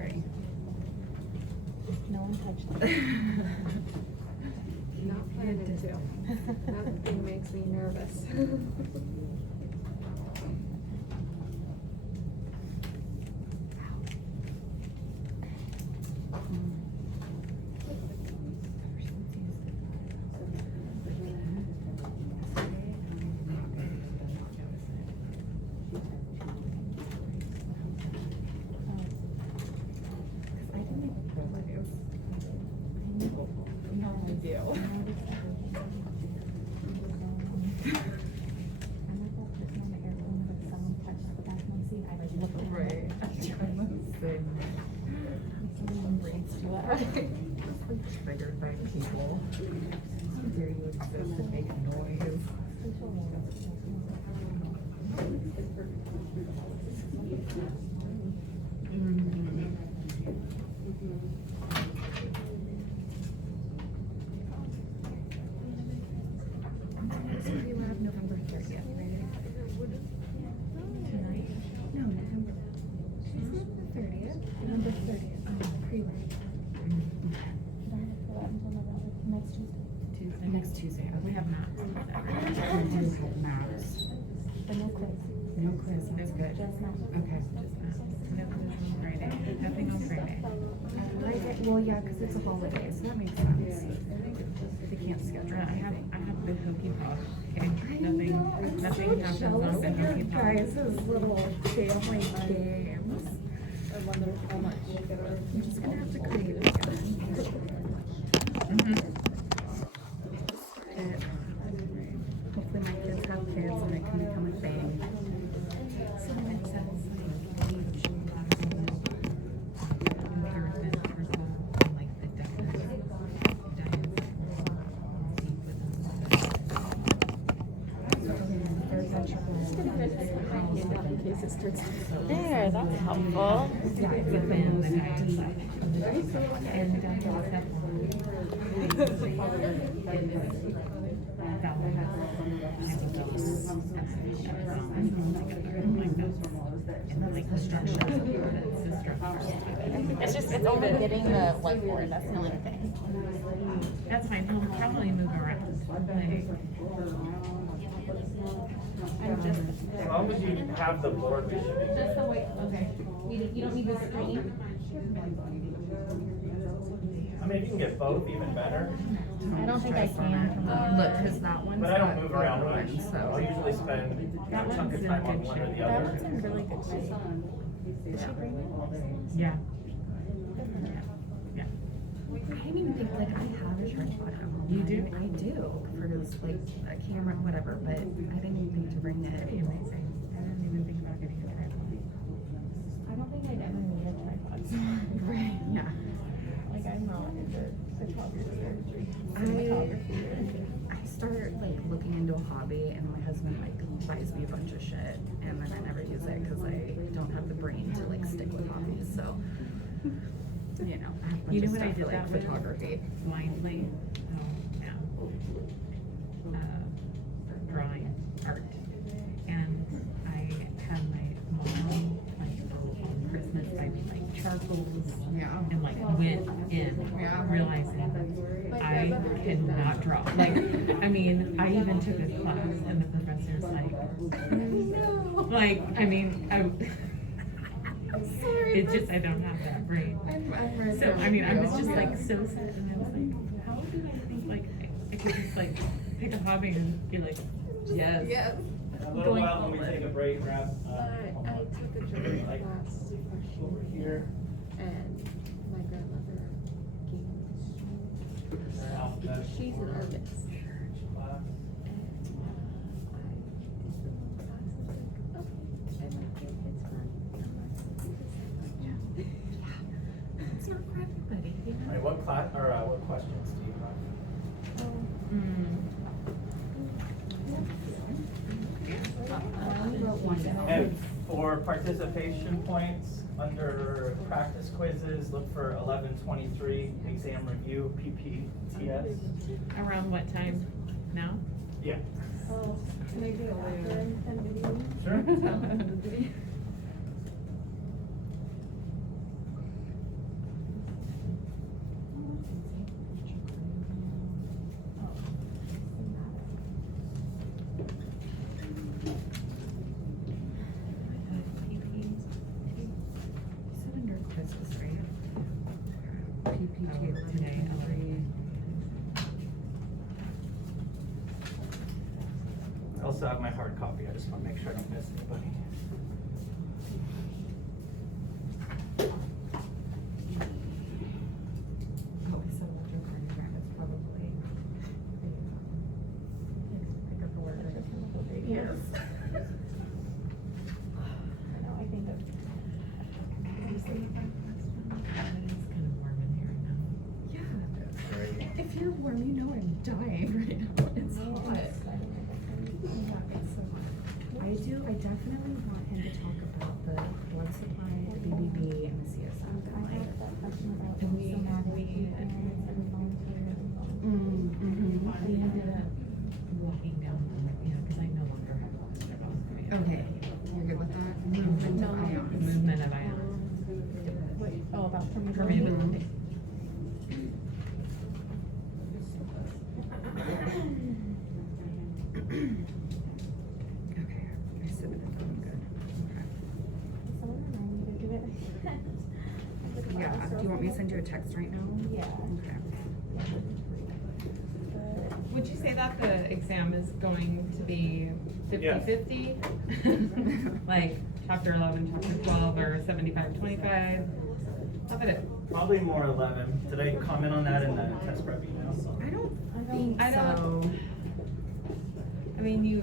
worry. No one touched it. Not planning to. That thing makes me nervous. Right. Triggered by people. How dare you exist and make noise? So we have November 30th, right? Tonight? No, November. November 30th. November 30th. Pre-run. Next Tuesday. Tuesday. Next Tuesday. We have maps. We do have maps. But no quiz. No quiz. That's good. Just maps. Okay. Just maps. No quiz on Friday. Nothing on Friday. Well, yeah, because it's a holiday, so that makes sense. They can't schedule. I have the hokey pop. Okay, nothing happens on the hokey pop. Guys, those little family games. I wonder how much. I'm just gonna have to create it again. Hopefully my kids have kids and it can become a thing. So then it says like the There, that's helpful. Yeah, it's within the D. and like the structure. That's the structure. It's only getting the whiteboard, that's the only thing. That's fine. He'll probably move around. Like, I'm just. As long as you have the board, we should be. Just the white, okay. You don't need the screen? I mean, if you can get both, even better. I don't think I can from the. Look, because that one's But I don't got move around one, much. so. I'll usually spend a chunk of time on one or the That other. one's in really good shape. Did she bring it? yeah. I didn't even think, like, I have a tripod at home. You do? I do, for this, like, a camera, whatever, but I didn't even think to bring it. Pretty amazing. I didn't even think about getting a tripod. I don't think I'd ever need a tripod. Right, yeah. Like, I'm not into photography or I start, like, looking into a hobby, and my husband, like, buys me a bunch of shit, and then I never use it, because I don't have the brain to, like, stick with hobbies, so, you know, I have a bunch You know of what I stuff did for, that like, with? photography. Blindly. Drawing art. And I had my mom like on Christmas buy me like charcoals. Yeah. And like went in realizing I cannot draw. Like, I mean, I even took a class and the professor's like, like, I mean, it just, I don't have that brain. So, I mean, I was just like so sad and I was like, how did I think like I could just like pick a hobby and be like, yes. Yes. In a little Going while, when we forward. take a break, grab, I took a drawing class over here. and my grandmother gave me. Our alphabet. She's an artist. Class. It's not for everybody, you All know? right, what class, or what questions do you have? And for participation points, under practice quizzes, look for 1123 exam review, PPTS. Around what time now? Yeah. Oh, can I do it after and video? Sure. today, I also have my hard copy, I just want to make sure I don't miss anybody. Oh, so electrocardiogram is probably. Pick up a word. Yes. I know, I think of. It's kind of warm in here now. Yeah. Great. If you're warm, you know I'm dying right now. It's hot. Yeah, it's so hot. I definitely want him to talk about the blood supply, the BBB, and the CSF. I Like, have that question about Can we- somatic we- parents and voluntary and involuntary. We ended up walking down, because I no longer have one. Okay, you're good with that? Movement No. of ions. Movement of ions. What, oh, about Permeability. Okay, I submitted that one, good. Okay. Someone remind me to do it. Yeah, do you want me to send you a text right now? Yeah. Okay. Would you say that the exam is going to be 50-50? Like chapter 11, chapter 12, or 75-25? How about it? Probably more 11. Did I comment on that in the test prep email? I don't think I don't- so. I mean, you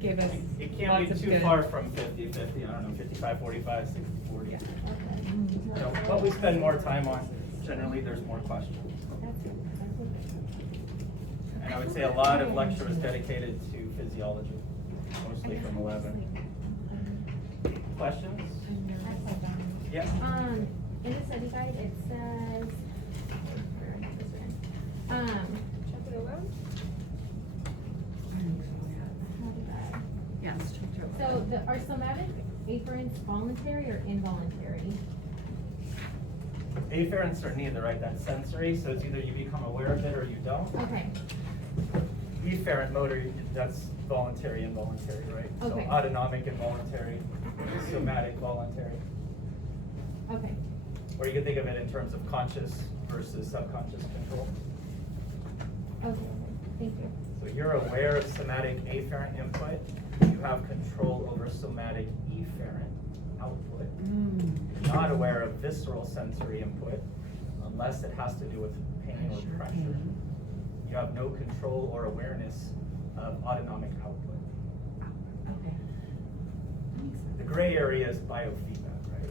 gave us It can't lots be of too good. far from 50-50, I don't know, 55-45, 60-40. Yeah. Okay. You know, what we spend more time on, generally there's more questions. That's good. And I would say a lot of lecture was dedicated to physiology, mostly from 11. Questions? Yeah. In the study guide, it says, where is this one? Chapter 11? Yes, chapter So are somatic afferents voluntary or involuntary? Afferents are neither, right? That's sensory, so it's either you become aware of it or you don't. Okay, Efferent motor, that's voluntary, involuntary, right? Okay. So autonomic, involuntary, somatic, voluntary. okay. Or you can think of it in terms of conscious versus subconscious control. Okay, thank you. So you're aware of somatic afferent input, you have control over somatic efferent output. You're not aware of visceral sensory input unless it has to do with pain or pressure. You have no control or awareness of autonomic output. Okay. The gray area is biofeedback, right?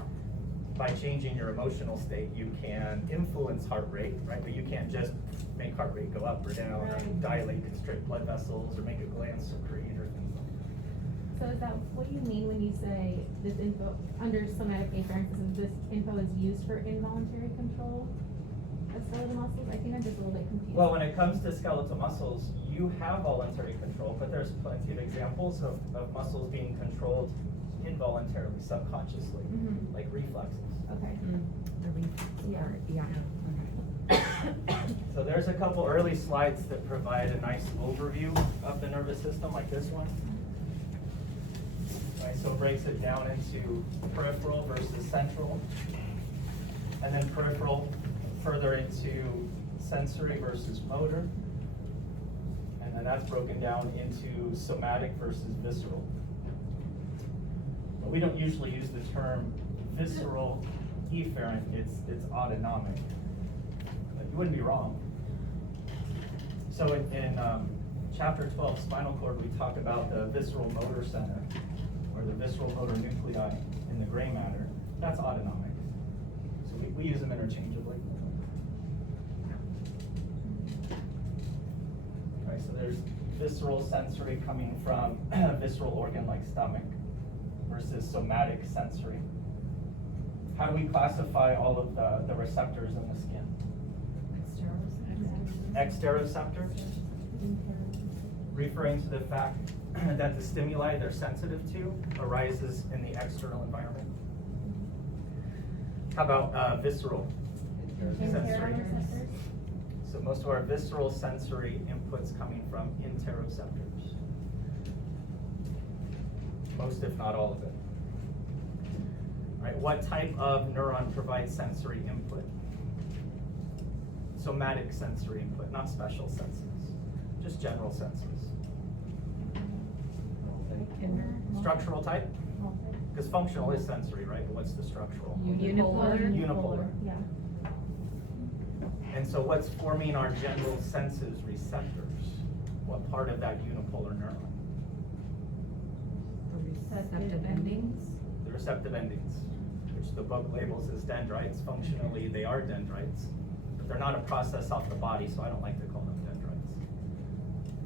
By changing your emotional state, you can influence heart rate, right? But you can't just make heart rate go up or down, or Right. dilate, constrict blood vessels, or make a gland secrete, or things like that. So is that, what do you mean when you say this info, under somatic afferents, this info is used for involuntary control of skeletal muscles? I think I'm just a little bit confused. Well, when it comes to skeletal muscles, you have voluntary control, but there's plenty of examples of muscles being controlled involuntarily, subconsciously, Mhm. like reflexes. Okay. The reflex Yeah. part, yeah, So there's a couple early slides that provide a nice overview of the nervous system, like this one. Right, so it breaks it down into peripheral versus central, and then peripheral further into sensory versus motor, and then that's broken down into somatic versus visceral. But we don't usually use the term visceral efferent, it's autonomic. But you wouldn't be wrong. So in chapter 12, spinal cord, we talk about the visceral motor center, or the visceral motor nuclei in the gray matter. That's autonomic. So we use them interchangeably. Okay, so there's visceral sensory coming from a visceral organ like stomach versus somatic sensory. How do we classify all of the receptors in the skin? Exteroceptors, referring to the fact that the stimuli they're sensitive to arises in the external environment. How about visceral sensory? Interoceptors? So most of our visceral sensory inputs coming from interoceptors. Most, if not all of it. All right, what type of neuron provides sensory input? somatic sensory input, not special senses, just general senses. Structural type? Because functional is sensory, right? But what's the structural? Unipolar. Unipolar. Yeah. And so what's forming our general senses receptors? What part of that unipolar neuron? Receptive endings. The receptive endings, which the book labels as dendrites. Functionally, they are dendrites, but they're not a process off the body, so I don't like to call them dendrites.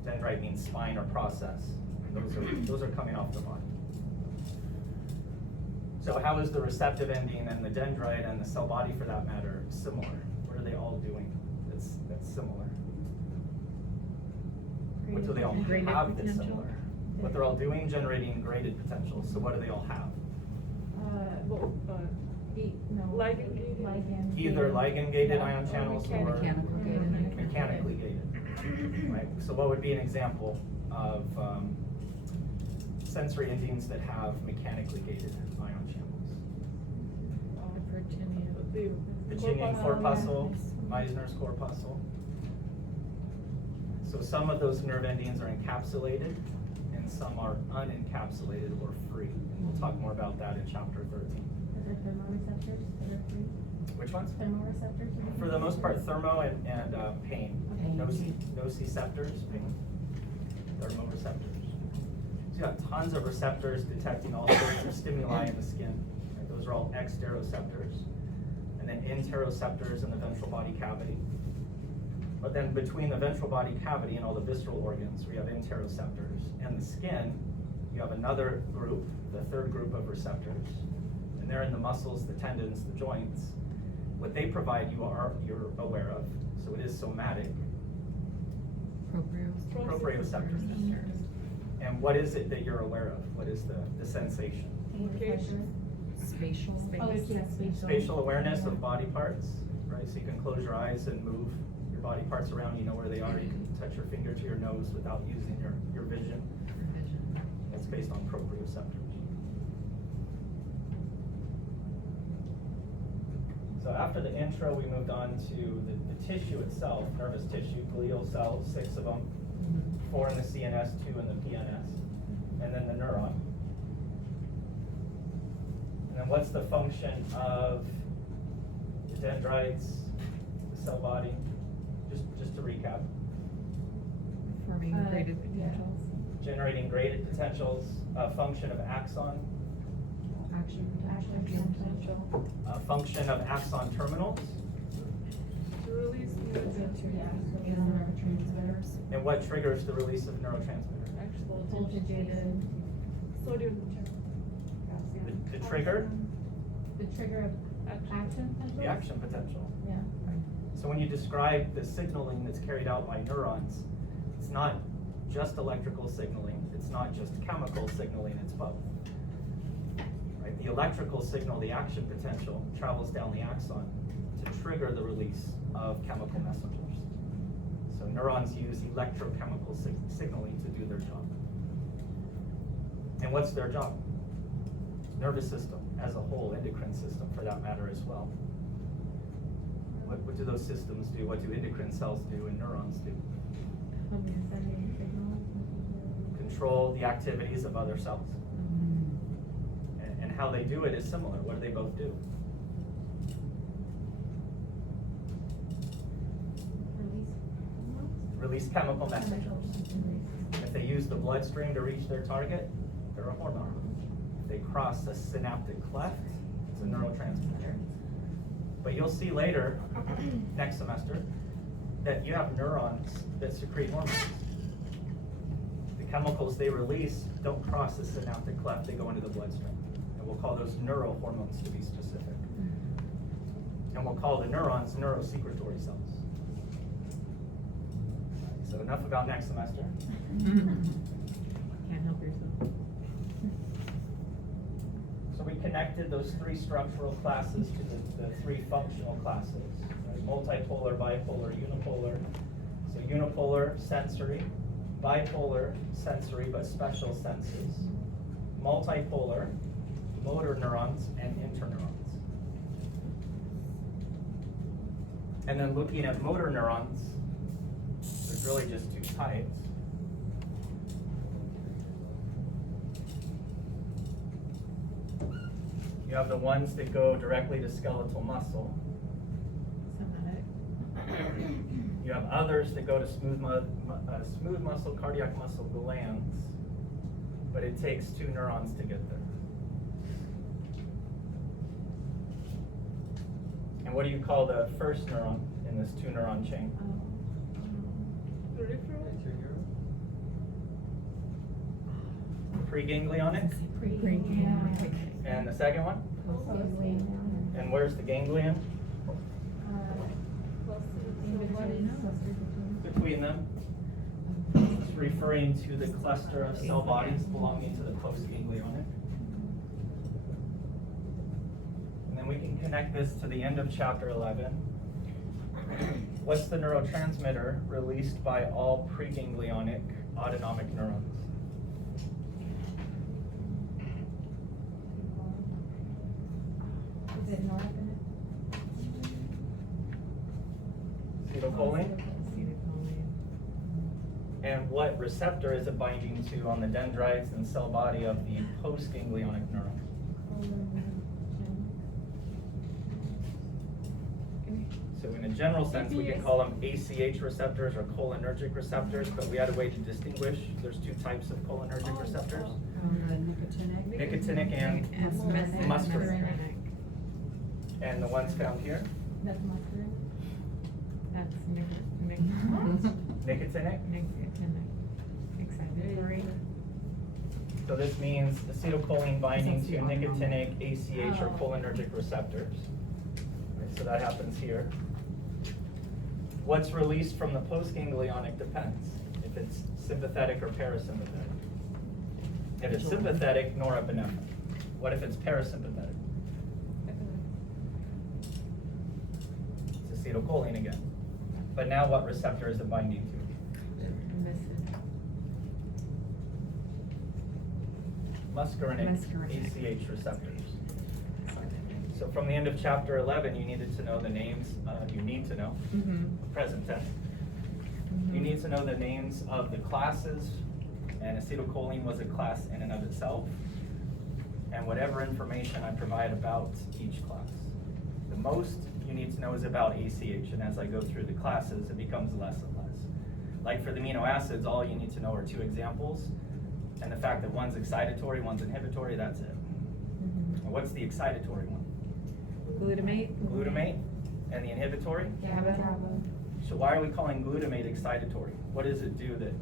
Dendrite means spine or process. Those are coming off the body. So how is the receptive ending and the dendrite and the cell body, for that matter, similar? What are they all doing that's similar? What do they all Graded have that's potential. similar? What they're all doing, generating graded potential. So what do they all have? Ligand. Either ligand-gated ion channels or Mechanical gated. mechanically gated. Right. So what would be an example of sensory endings that have mechanically gated ion channels? Pacinian corpuscle, Meissner's corpuscle. So some of those nerve endings are encapsulated and some are unencapsulated or free. And we'll talk more about that in chapter 13. Are there thermoreceptors that are free? Which ones? Thermoreceptors? For the most part, thermo and pain. Okay. Nociceptors, pain. Thermoreceptors. So you got tons of receptors detecting all sorts of stimuli in the skin. Right? Those are all exteroceptors. And then interoceptors in the ventral body cavity. But then between the ventral body cavity and all the visceral organs, we have interoceptors. And the skin, you have another group, the third group of receptors. And they're in the muscles, the tendons, the joints. What they provide you're aware of. So it is somatic. Proprioceptors. And what is it that you're aware of? What is the sensation? Spatial. Oh, it's, yeah, spatial. Spatial awareness of body parts, right? So you can close your eyes and move your body parts around, you know where they are. You can touch your finger to your nose without using your vision. That's based on proprioceptors. So after the intro, we moved on to the tissue itself, nervous tissue, glial cells, 6 of them, 4 in the CNS, 2 in the PNS, and then the neuron. And then what's the function of the dendrites, the cell body? Just to recap. Forming graded yeah. potentials. Generating graded potentials, a function of axon, Action potential. a function of axon terminals, Neurotransmitters. and what triggers the release of neurotransmitters? Voltageated. The trigger, The trigger of action potential? the action potential. Yeah. So when you describe the signaling that's carried out by neurons, it's not just electrical signaling, it's not just chemical signaling, it's both. Right? The electrical signal, the action potential, travels down the axon to trigger the release of chemical messengers. So neurons use electrochemical signaling to do their job. And what's their job? Nervous system as a whole, endocrine system for that matter as well. What do those systems do? What do endocrine cells do and neurons do? Sending signals. Control the activities of other cells. And how they do it is similar. What do they both do? Release chemical messengers. If they use the bloodstream to reach their target, they're a hormone. If they cross a synaptic cleft, it's a neurotransmitter. But you'll see later, next semester, that you have neurons that secrete hormones. The chemicals they release don't cross the synaptic cleft, they go into the bloodstream. And we'll call those neurohormones to be specific. And we'll call the neurons neurosecretory cells. So enough about next semester. Can't help yourself. So we connected those 3 structural classes to the 3 functional classes. Right? Multipolar, bipolar, unipolar. So unipolar, sensory. Bipolar, sensory but special senses. Multipolar, motor neurons and interneurons. And then looking at motor neurons, there's really just two types. You have the ones that go directly to skeletal muscle. Somatic. You have others that go to smooth muscle, cardiac muscle glands, but it takes two neurons to get there. And what do you call the first neuron in this two neuron chain? Preganglionic. Preganglionic. And the second one? And where's the ganglion? Between them. It's referring to the cluster of cell bodies belonging to the postganglionic. And then we can connect this to the end of chapter 11. What's the neurotransmitter released by all preganglionic autonomic neurons? Is it norepinephrine? Acetylcholine? Acetylcholine. And what receptor is it binding to on the dendrites and cell body of the postganglionic neuron? So in a general sense, we can call them ACH receptors or cholinergic receptors, but we had a way to distinguish. There's two types of cholinergic receptors. Nicotinic and muscarinic. And the ones found here? That's muscarinic. That's Nicotinic. excitatory. So this means acetylcholine binding to nicotinic, ACH, or cholinergic receptors. Right, so that happens here. What's released from the postganglionic depends if it's sympathetic or parasympathetic. If it's sympathetic, norepinephrine. What if it's parasympathetic? It's acetylcholine again. But now what receptor is it binding to? Muscarinic ACH receptors. So from the end of chapter 11, you needed to know the names, present tense. You need to know the names of the classes, and acetylcholine was a class in and of itself, and whatever information I provide about each class. The most you need to know is about ACH, and as I go through the classes, it becomes less and less. Like for the amino acids, all you need to know are two examples, and the fact that one's excitatory, one's inhibitory, that's it. And what's the excitatory one? Glutamate. Glutamate. And the inhibitory? GABA. So why are we calling glutamate excitatory? What does it do that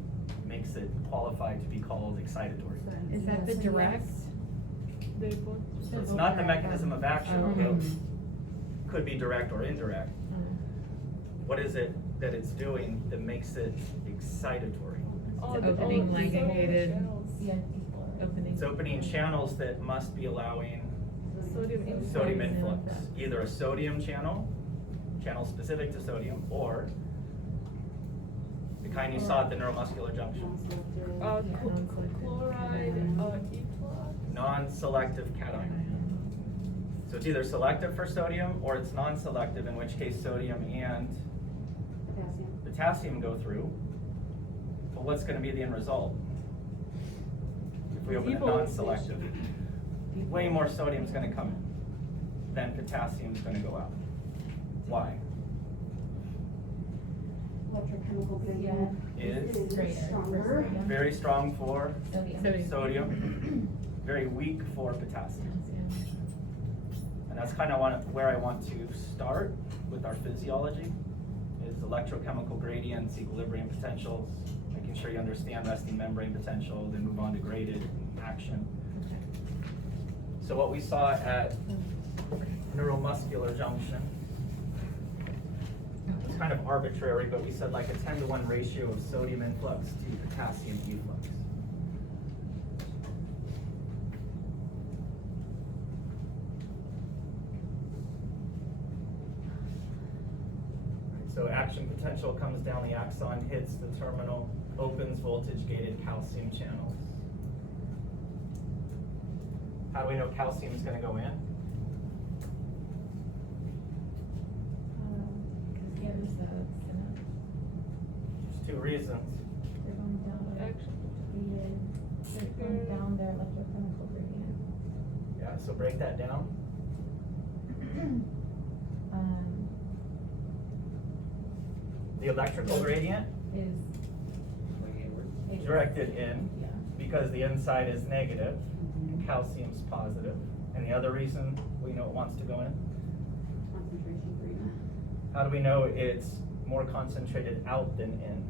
makes it qualified to be called excitatory? Is that the direct? So it's not the mechanism of action, although could be direct or indirect. What is it that it's doing that makes it excitatory? Opening ligand-gated opening. It's opening channels that must be allowing sodium influx. Either a sodium channel specific to sodium, or the kind you saw at the neuromuscular junction. Chloride, efflux. Non-selective cation. So it's either selective for sodium or it's non-selective, in which case sodium and potassium go through. But what's going to be the end result? If we open it non-selective, way more sodium is going to come in than potassium is going to go out. Why? Electrochemical gradient Is stronger. very strong for Sodium. sodium, very weak for potassium. And that's kind of where I want to start with our physiology, is electrochemical gradients, equilibrium potentials, making sure you understand resting membrane potential, then move on to graded action. So what we saw at neuromuscular junction, it's kind of arbitrary, but we said like a 10-to-1 ratio of sodium influx to potassium efflux. So action potential comes down the axon, hits the terminal, opens voltage-gated calcium channels. How do we know calcium is going to go in? two reasons. They're going down their, they're going down their electrochemical gradient. Yeah, so break that down. The electrical gradient Is. directed in Yeah. because the inside is negative and calcium's positive. And the other reason we know it wants to go in? Concentration gradient. How do we know it's more concentrated out than in?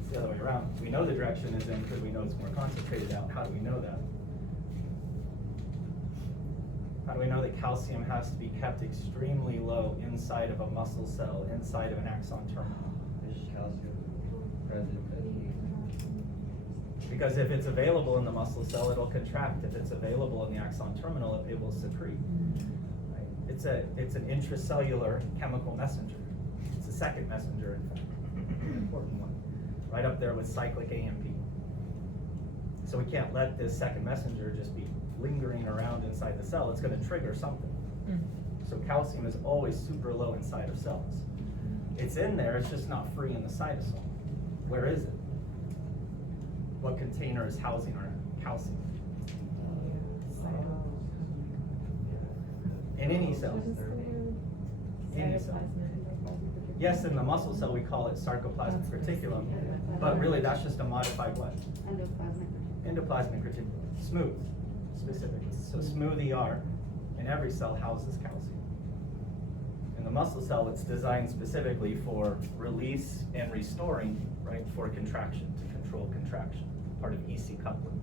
It's the other way around. We know the direction is in because we know it's more concentrated out. How do we know that? How do we know that calcium has to be kept extremely low inside of a muscle cell, inside of an axon terminal? Because if it's available in the muscle cell, it'll contract. If it's available in the axon terminal, it will secrete. Right? It's an intracellular chemical messenger. It's the second messenger, in fact, an important one, right up there with cyclic AMP. So we can't let this second messenger just be lingering around inside the cell. It's going to trigger something. So calcium is always super low inside of cells. It's in there, it's just not free in the cytosol. Where is it? What container is housing our calcium? In any cell. Any cell. Yes, in the muscle cell we call it sarcoplasmic reticulum, but really that's just a modified what? Endoplasmic. Endoplasmic reticulum. Smooth, specifically. So smooth ER in every cell houses calcium. In the muscle cell, it's designed specifically for release and restoring, right, for contraction, to control contraction, part of EC coupling.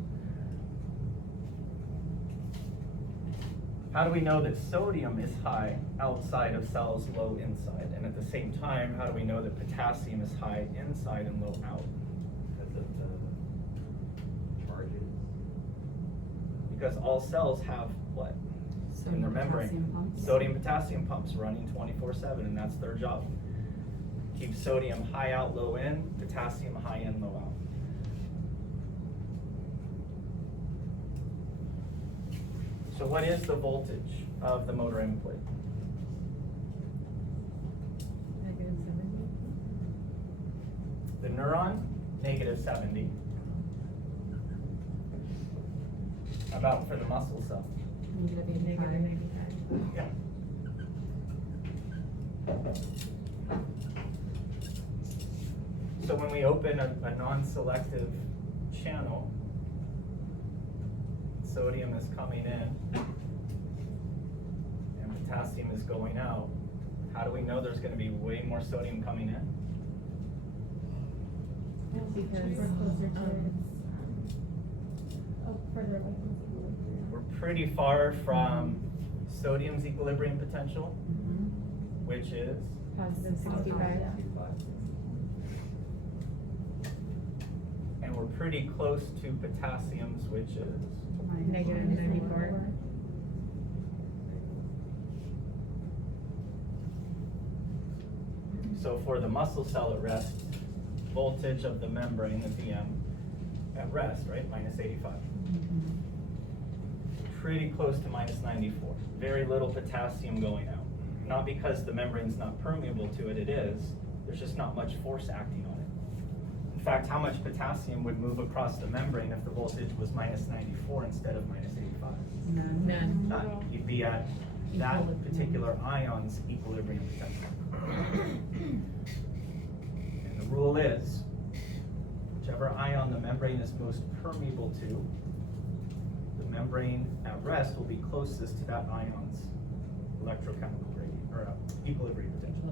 How do we know that sodium is high outside of cells, low inside? And at the same time, how do we know that potassium is high inside and low out? Because of the charges. Because all cells have what? In their membrane. Sodium potassium pumps running 24/7, and that's their job. Keep sodium high out, low in, potassium high in, low out. So what is the voltage of the motor end plate? -70. The neuron, -70. About for the muscle cell. -85. Yeah. So when we open a non-selective channel, sodium is coming in and potassium is going out. How do we know there's going to be way more sodium coming in? Because we're closer to its, further away from its equilibrium. We're pretty far from sodium's equilibrium potential, which is Positive 65. and we're pretty close to potassium's, which is -94. so for the muscle cell at rest, voltage of the membrane, the VM, at rest, right, -85. Pretty close to -94. Very little potassium going out. Not because the membrane's not permeable to it, it is. There's just not much force acting on it. In fact, how much potassium would move across the membrane if the voltage was -94 instead of -85? None. None. You'd be at that particular ion's equilibrium potential. And the rule is, whichever ion the membrane is most permeable to, the membrane at rest will be closest to that ion's electrochemical gradient, or equilibrium potential.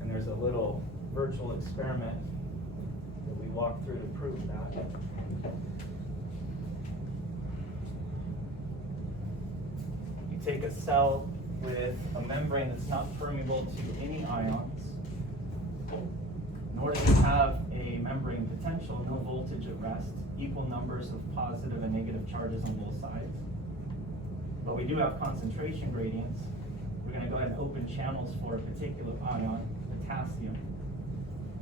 And there's a little virtual experiment that we walk through to prove that. You take a cell with a membrane that's not permeable to any ions. In order to have a membrane potential, no voltage at rest, equal numbers of positive and negative charges on both sides. But we do have concentration gradients. We're going to go ahead and open channels for a particular ion, potassium.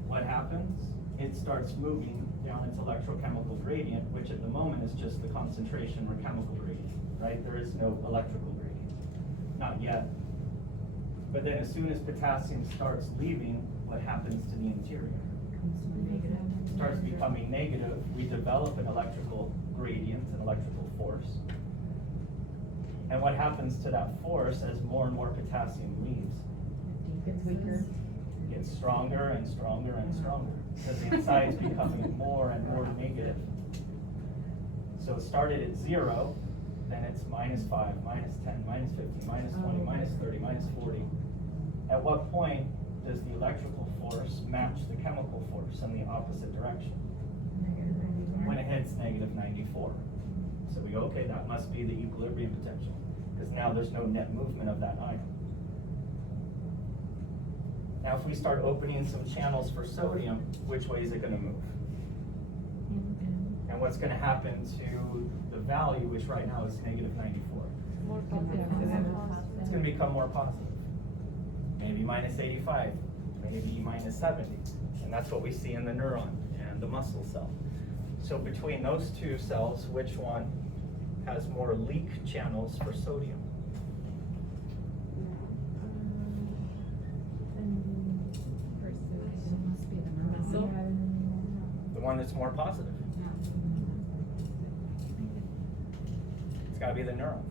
What happens? happens, it starts moving down its electrochemical gradient, which at the moment is just the concentration or chemical gradient, right? There is no electrical gradient, not yet. But then as soon as potassium starts leaving, what happens to the interior? Starts becoming negative, we develop an electrical gradient, an electrical force. And what happens to that force as more and more potassium leaves? It's weaker. It gets stronger and stronger and stronger, because the inside's becoming more and more negative. So it started at 0, then it's -5, -10, -15, -20, -30, -40. At what point does the electrical force match the chemical force in the opposite direction? When it hits -94. So we go, okay, that must be the equilibrium potential, because now there's no net movement of that ion. Now if we start opening some channels for sodium, which way is it going to move? And what's going to happen to the value, which right now is -94? More It's going to become more positive. Maybe -85, maybe -70. And that's what we see in the neuron and the muscle cell. So between those two cells, which one has more leak channels for sodium? It must be the neuron. Muscle? The one that's more positive. It's got to be the neuron.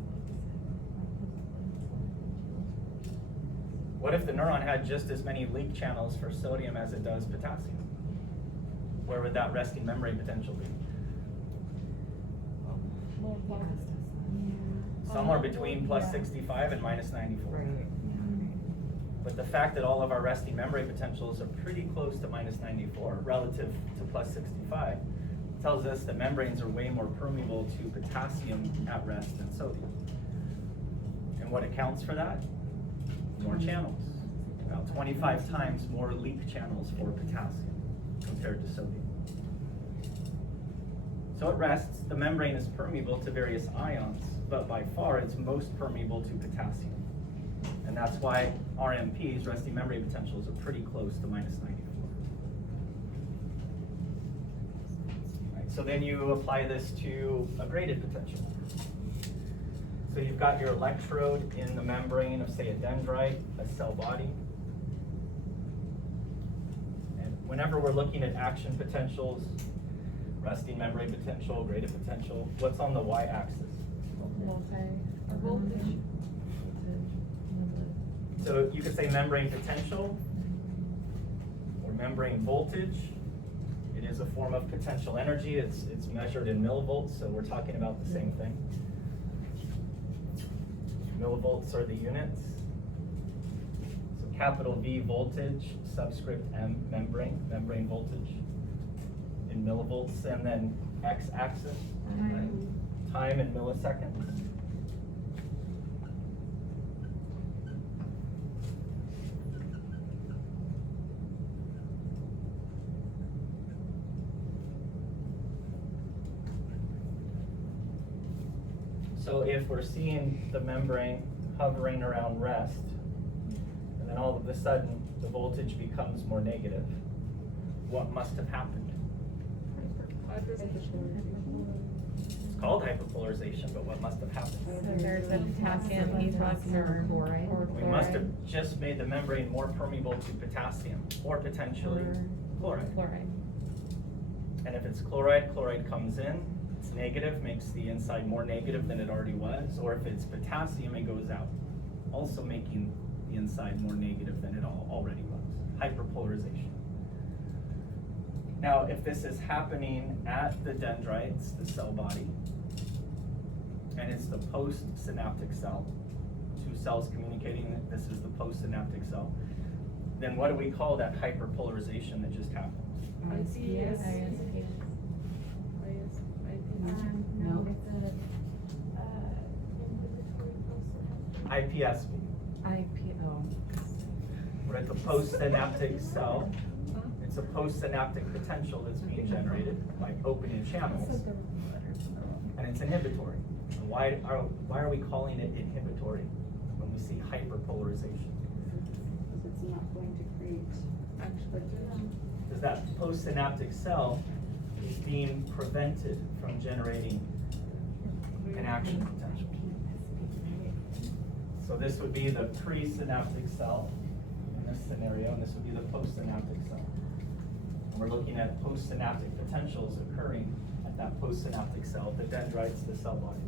What if the neuron had just as many leak channels for sodium as it does potassium? Where would that resting membrane potential be? Somewhere between +65 and -94. But the fact that all of our resting membrane potentials are pretty close to -94 relative to +65 tells us that membranes are way more permeable to potassium at rest than sodium. And what accounts for that? More channels. About 25 times more leak channels for potassium compared to sodium. So at rest, the membrane is permeable to various ions, but by far it's most permeable to potassium. And that's why RMPs, resting membrane potentials, are pretty close to -94. Right, so then you apply this to a graded potential. So you've got your electrode in the membrane of, say, a dendrite, a cell body. And whenever we're looking at action potentials, resting membrane potential, graded potential, what's on the y-axis? voltage. So you could say membrane potential or membrane voltage. It is a form of potential energy. It's measured in millivolts, so we're talking about the same thing. Millivolts are the units. So capital V voltage, subscript M membrane voltage in millivolts, and then x-axis, time in milliseconds. So if we're seeing the membrane hovering around rest, and then all of a sudden the voltage becomes more negative, what must have happened? It's called hyperpolarization, but what must have happened? So there's a potassium efflux or Chloride. We must have just made the membrane more permeable to potassium, or potentially chloride. Chloride. And if it's chloride, chloride comes in, it's negative, makes the inside more negative than it already was. Or if it's potassium, it goes out, also making the inside more negative than it already was. Hyperpolarization. Now, if this is happening at the dendrites, the cell body, and it's the postsynaptic cell, two cells communicating, this is the postsynaptic cell, then what do we call that hyperpolarization that just happened? ICS. No, No. it's a, IPSV. IPO. We're at the postsynaptic cell. It's a postsynaptic potential that's being generated by opening channels, and it's inhibitory. And why are we calling it inhibitory when we see hyperpolarization? Because it's not going to create actually. because that postsynaptic cell is being prevented from generating an action potential. So this would be the presynaptic cell in this scenario, and this would be the postsynaptic cell. And we're looking at postsynaptic potentials occurring at that postsynaptic cell, the dendrites, the cell body.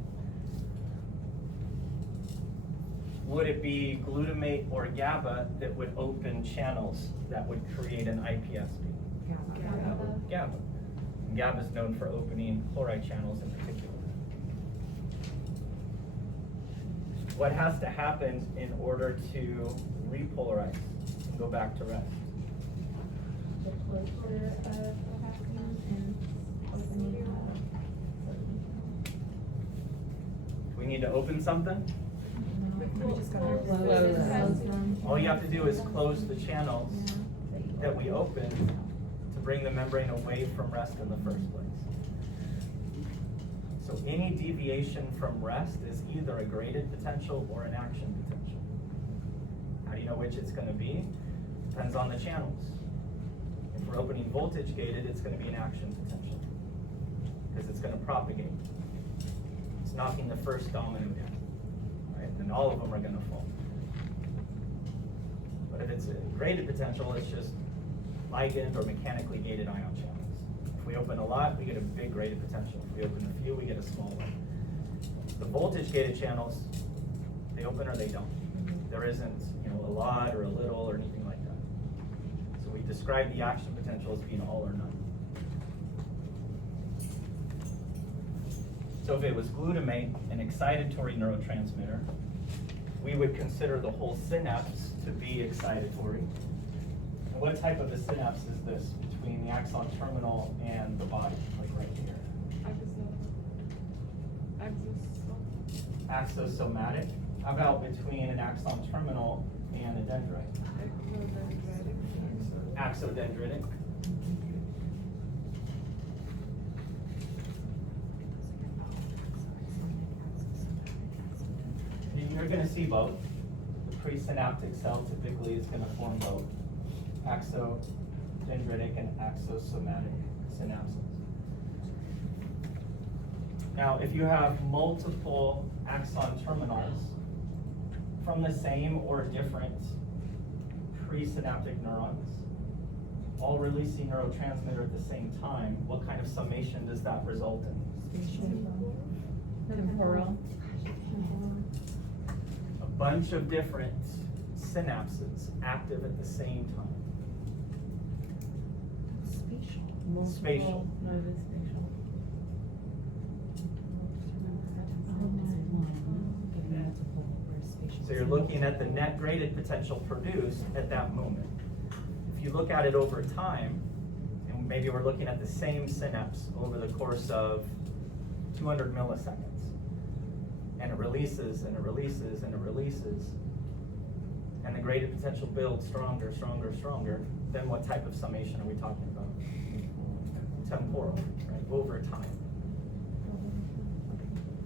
Would it be glutamate or GABA that would open channels that would create an IPSB? GABA. And GABA is known for opening chloride channels in particular. What has to happen in order to repolarize and go back to rest? The closure of the vacuum and opening of. We need to open something? We just gotta Close them. All you have to do is close the channels that we opened to bring the membrane away from rest in the first place. So any deviation from rest is either a graded potential or an action potential. How do you know which it's going to be? Depends on the channels. If we're opening voltage gated, it's going to be an action potential because it's going to propagate. It's knocking the first domino down, right? And all of them are going to fall. But if it's a graded potential, it's just ligand or mechanically gated ion channels. If we open a lot, we get a big graded potential. If we open a few, we get a small one. The voltage gated channels, they open or they don't. There isn't, a lot or a little or anything like that. So we describe the action potential as being all or none. So if it was glutamate, an excitatory neurotransmitter, we would consider the whole synapse to be excitatory. And what type of a synapse is this between the axon terminal and the body, like right here? Axosomatic. How about between an axon terminal and a dendrite? Axodendritic. You're going to see both. The presynaptic cell typically is going to form both axodendritic and axosomatic synapses. Now, if you have multiple axon terminals from the same or different presynaptic neurons, all releasing neurotransmitter at the same time, what kind of summation does that result in? Temporal. A bunch of different synapses active at the same time. Spatial. No, it is spatial. So you're looking at the net graded potential produced at that moment. If you look at it over time, and maybe we're looking at the same synapse over the course of 200 milliseconds, and it releases, and it releases, and it releases, and the graded potential builds stronger, stronger, stronger, then what type of summation are we talking about? Temporal, right, over time.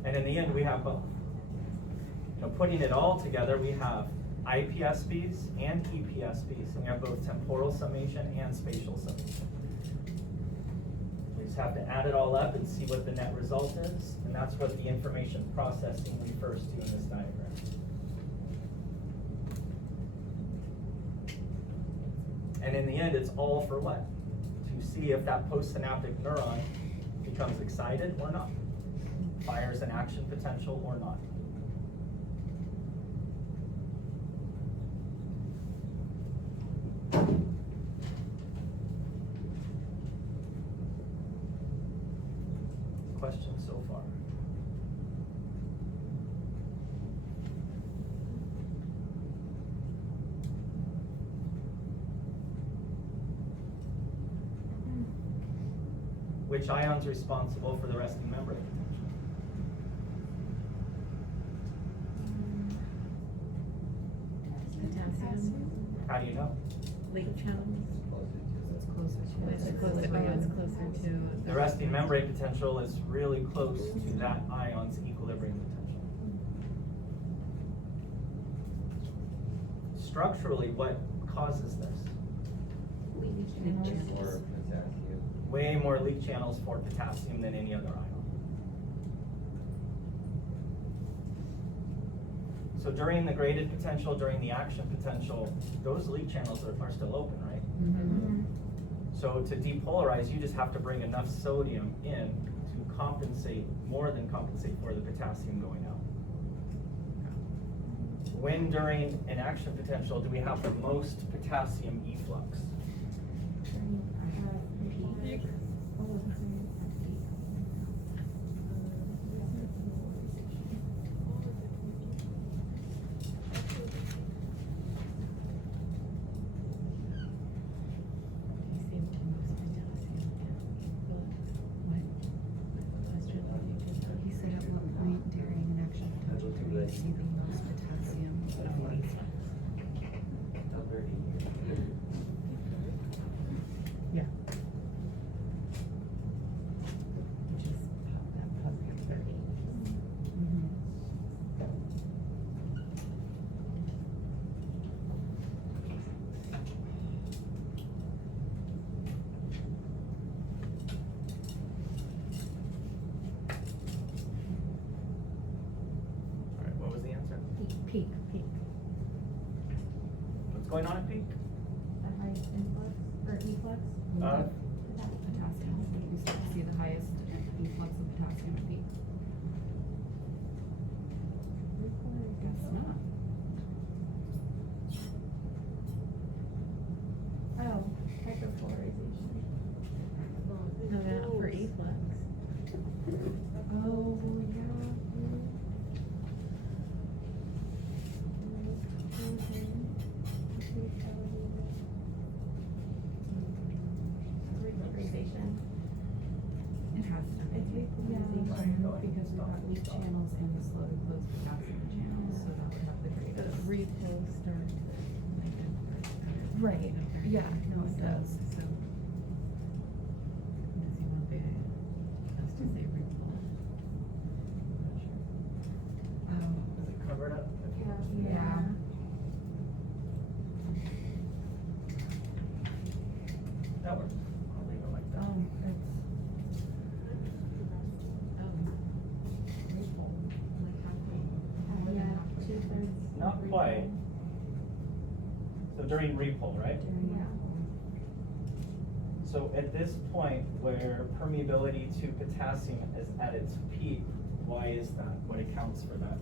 And in the end, we have both. Putting it all together, we have IPSBs and EPSBs, and we have both temporal summation and spatial summation. We just have to add it all up and see what the net result is, and that's what the information processing refers to in this diagram. And in the end, it's all for what? To see if that postsynaptic neuron becomes excited or not, fires an action potential or not. Questions so far? Which ion's responsible for the resting membrane potential? Potassium. How do you know? Link channels. It's closer to it. It's closer to. The resting membrane potential is really close to that ion's equilibrium potential. Structurally, what causes this? Leaky channels. way more leak channels for potassium than any other ion. So during the graded potential, during the action potential, those leak channels are still open, right? So to depolarize, you just have to bring enough sodium in to compensate, more than compensate for the potassium going out. When during an action potential do we have the most potassium efflux? He said at what point during an action potential do we see the most potassium? Yeah. Which is that positive 30. All right, what was the answer? Peak. What's going on at peak? The highest influx or efflux? Potassium, we start to see the highest influx of potassium at peak. Guess not. Oh, hyperpolarization. No, not for efflux. Oh, yeah. Repolarization. It has to be. Because we got leak channels and the slow to close potassium channels, so that would have the greatest. Repo starts like that. Right, yeah, no, it does. So. Does he want the, let's just say repo. Is it covered up? Yeah. That works. I'll leave it like that. Yeah, 2/3. Not quite. So during repol, right? Yeah. So at this point where permeability to potassium is at its peak, why is that? What accounts for that?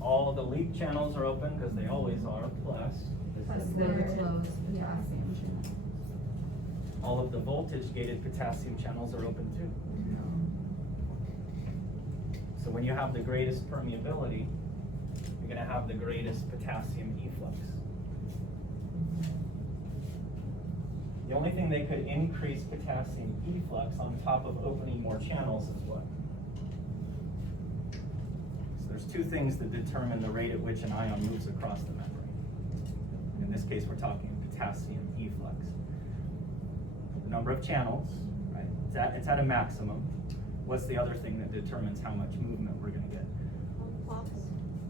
All the leak channels are open, because they always are, plus Plus Slow to the- close yeah. potassium channels. all of the voltage gated potassium channels are open too. So when you have the greatest permeability, you're gonna have the greatest potassium efflux. The only thing that could increase potassium efflux on top of opening more channels is what? So there's two things that determine the rate at which an ion moves across the membrane. In this case, we're talking potassium efflux. The number of channels, right? It's at a maximum. What's the other thing that determines how much movement we're gonna get?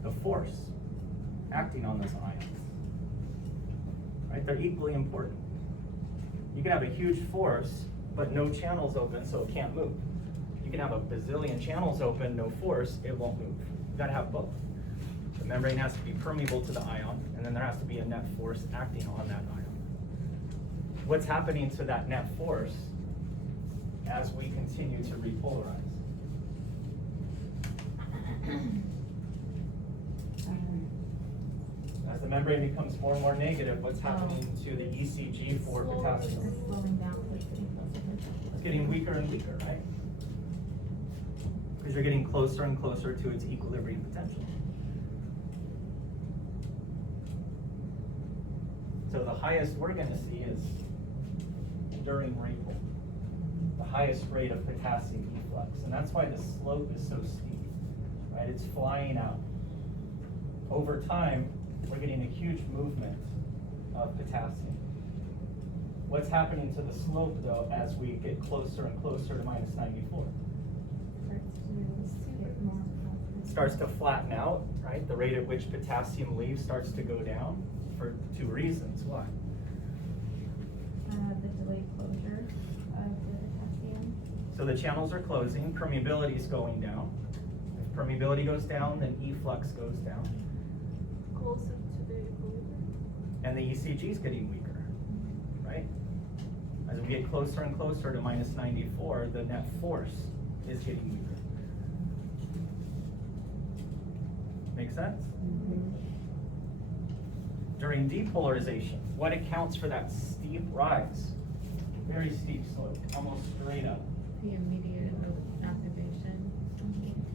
The force acting on those ions. Right? They're equally important. You can have a huge force, but no channels open, so it can't move. You can have a bazillion channels open, no force, it won't move. You gotta have both. The membrane has to be permeable to the ion, and then there has to be a net force acting on that ion. What's happening to that net force as we continue to repolarize? As the membrane becomes more and more negative, what's happening to the ECG for potassium? It's slowing down, so it's getting closer to. It's getting weaker and weaker, right? Because you're getting closer and closer to its equilibrium potential. So the highest we're gonna see is during repol, the highest rate of potassium efflux. And that's why the slope is so steep, right? It's flying out. Over time, we're getting a huge movement of potassium. What's happening to the slope though as we get closer and closer to -94? Starts to get more. starts to flatten out, right? The rate at which potassium leaves starts to go down for two reasons. Why? The delayed closure of the potassium. So the channels are closing, permeability is going down. If permeability goes down, then efflux goes down. Closer to the equilibrium. And the ECG is getting weaker, right? As we get closer and closer to minus 94, the net force is getting weaker. Make sense? During depolarization, what accounts for that steep rise? Very steep slope, almost straight up. The immediate activation.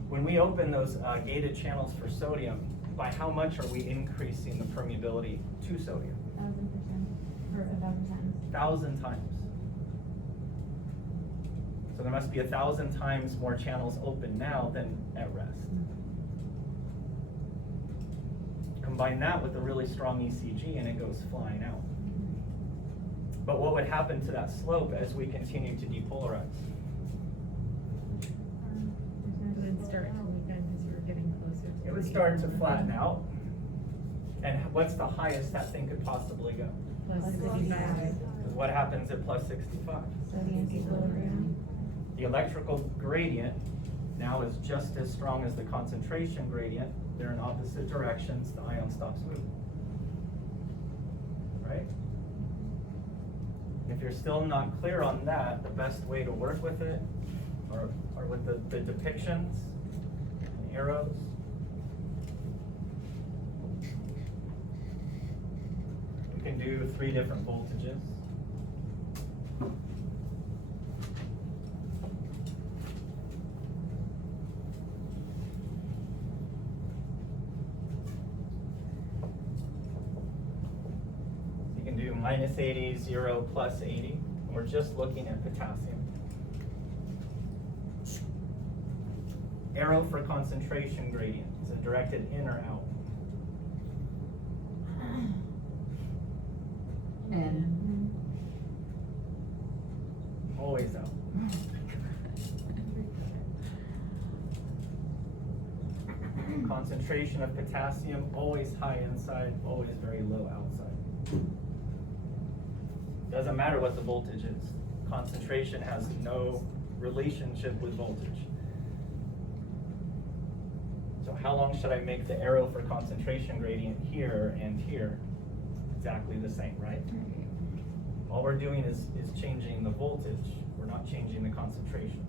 When we open those gated channels for sodium, by how much are we increasing the permeability to sodium? 1000%, or 1,000 times. 1,000 times. So there must be 1,000 times more channels open now than at rest. Combine that with a really strong ECG and it goes flying out. But what would happen to that slope as we continue to depolarize? It would start to weaken because you're getting closer to. It would the start to equilibrium. flatten out. And what's the highest that thing could possibly go? Plus 65. Because what happens at plus 65? Sodium equilibrium. The electrical gradient now is just as strong as the concentration gradient. They're in opposite directions. The ion stops moving. Right? If you're still not clear on that, the best way to work with it are with the depictions, and arrows. We can do 3 different voltages. You can do minus 80, 0, plus 80. And we're just looking at potassium. Arrow for concentration gradient. Is it directed in or out? And Always out. Concentration of potassium, always high inside, always very low outside. Doesn't matter what the voltage is. Concentration has no relationship with voltage. So how long should I make the arrow for concentration gradient here and here exactly the same, right? All we're doing is changing the voltage. We're not changing the concentration.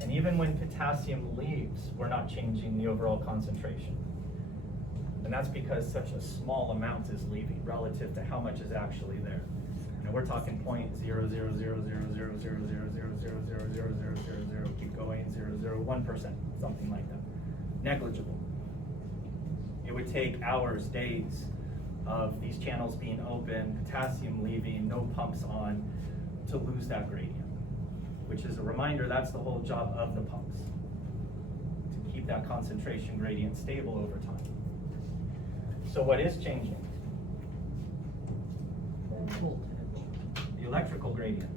And even when potassium leaves, we're not changing the overall concentration. And that's because such a small amount is leaving relative to how much is actually there. And we're talking 0.000000000000000, keep going, 0.001%, something like that. Negligible. It would take hours, days of these channels being open, potassium leaving, no pumps on, to lose that gradient. Which is a reminder, that's the whole job of the pumps. To keep that concentration gradient stable over time. So what is changing? The electrical gradient.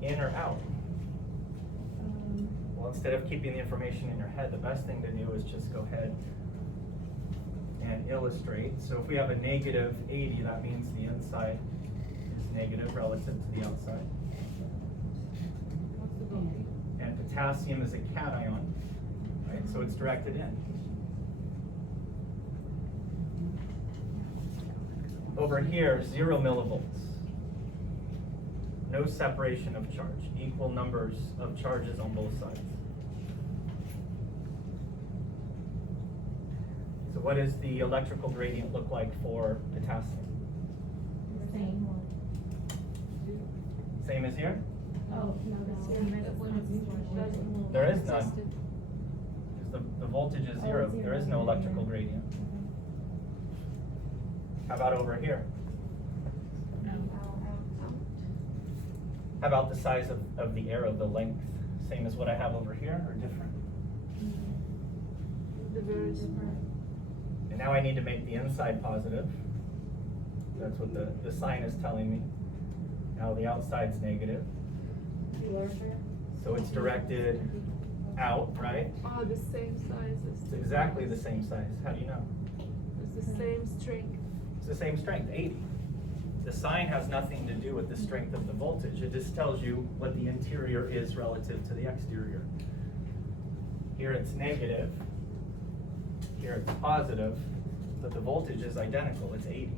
In or out? Well, instead of keeping the information in your head, the best thing to do is just go ahead and illustrate. So if we have a negative 80, that means the inside is negative relative to the outside. And potassium is a cation, right? So it's directed in. Over here, 0 millivolts. No separation of charge. Equal numbers of charges on both sides. So what does the electrical gradient look like for potassium? Same. Same as here? Oh, no, There is none. Because the voltage is 0. There is no electrical gradient. How about over here? How about the size of the arrow, the length? Same as what I have over here or different? And now I need to make the inside positive. That's what the sign is telling me. Now the outside's negative. So it's directed out, right? Oh, the same size as It's exactly the same size. How do you know? It's the same strength. It's the same strength, 80. The sign has nothing to do with the strength of the voltage. It just tells you what the interior is relative to the exterior. Here it's negative. Here it's positive, but the voltage is identical. It's 80.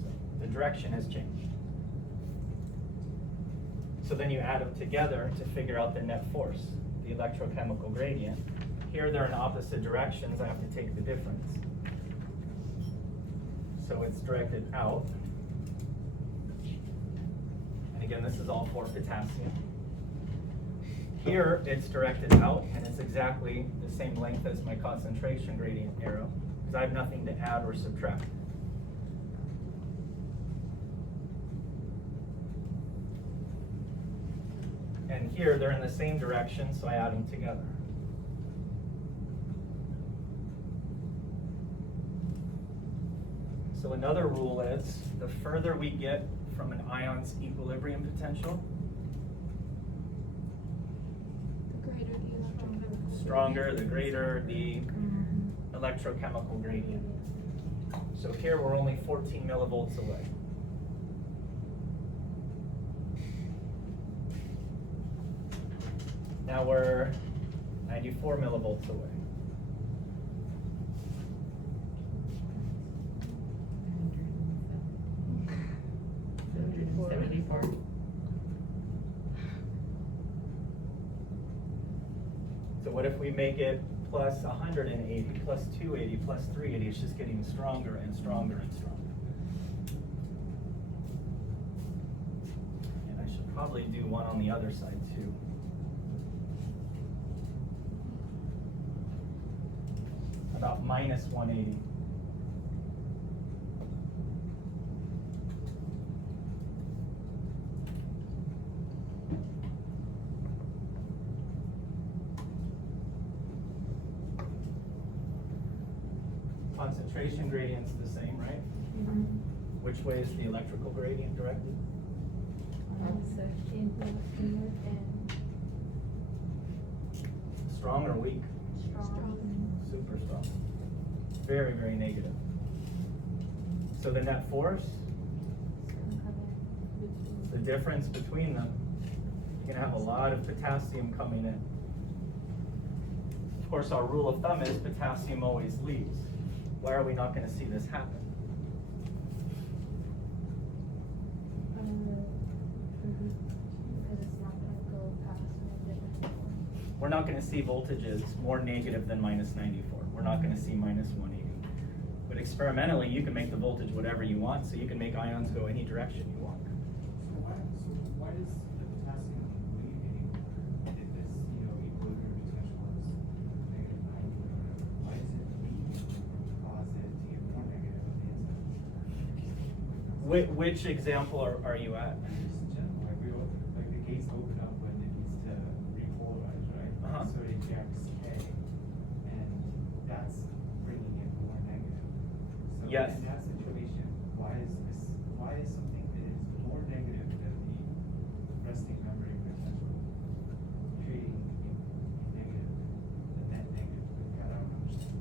So the direction has changed. So then you add them together to figure out the net force, the electrochemical gradient. Here they're in opposite directions. I have to take the difference. So it's directed out. And again, this is all for potassium. Here it's directed out, and it's exactly the same length as my concentration gradient arrow, because I have nothing to add or subtract. And here they're in the same direction, so I add them together. So another rule is, the further we get from an ion's equilibrium potential, The greater the electrochemical. stronger, the greater the electrochemical gradient. So here we're only 14 millivolts away. Now we're 94 millivolts away. $74. So what if we make it plus 180, plus 280, plus 380? It's just getting stronger and stronger and stronger. And I should probably do one on the other side too. About minus 180. Concentration gradient's the same, right? Which way is the electrical gradient directed? Input and Strong or weak? strong. Super strong. Very, very negative. So the net force, the difference between them, you're gonna have a lot of potassium coming in. Of course, our rule of thumb is potassium always leads. Why are we not gonna see this happen? Because it's not gonna go past negative. We're not gonna see voltages more negative than minus 94. We're not gonna see minus 180. But experimentally, you can make the voltage whatever you want, so you can make ions go any direction you want. So why does the potassium leaving if this, equilibrium potential is negative 90 or whatever, why does it leave to cause it to get more negative at the inside? Which example are you at? Just in general, like the gates open up when it needs to repolarize, right? Uh-huh. So it ejects K, and that's bringing it more negative. So Yes. in that situation, why is something that is more negative than the resting membrane potential creating a negative, a net negative? I don't understand.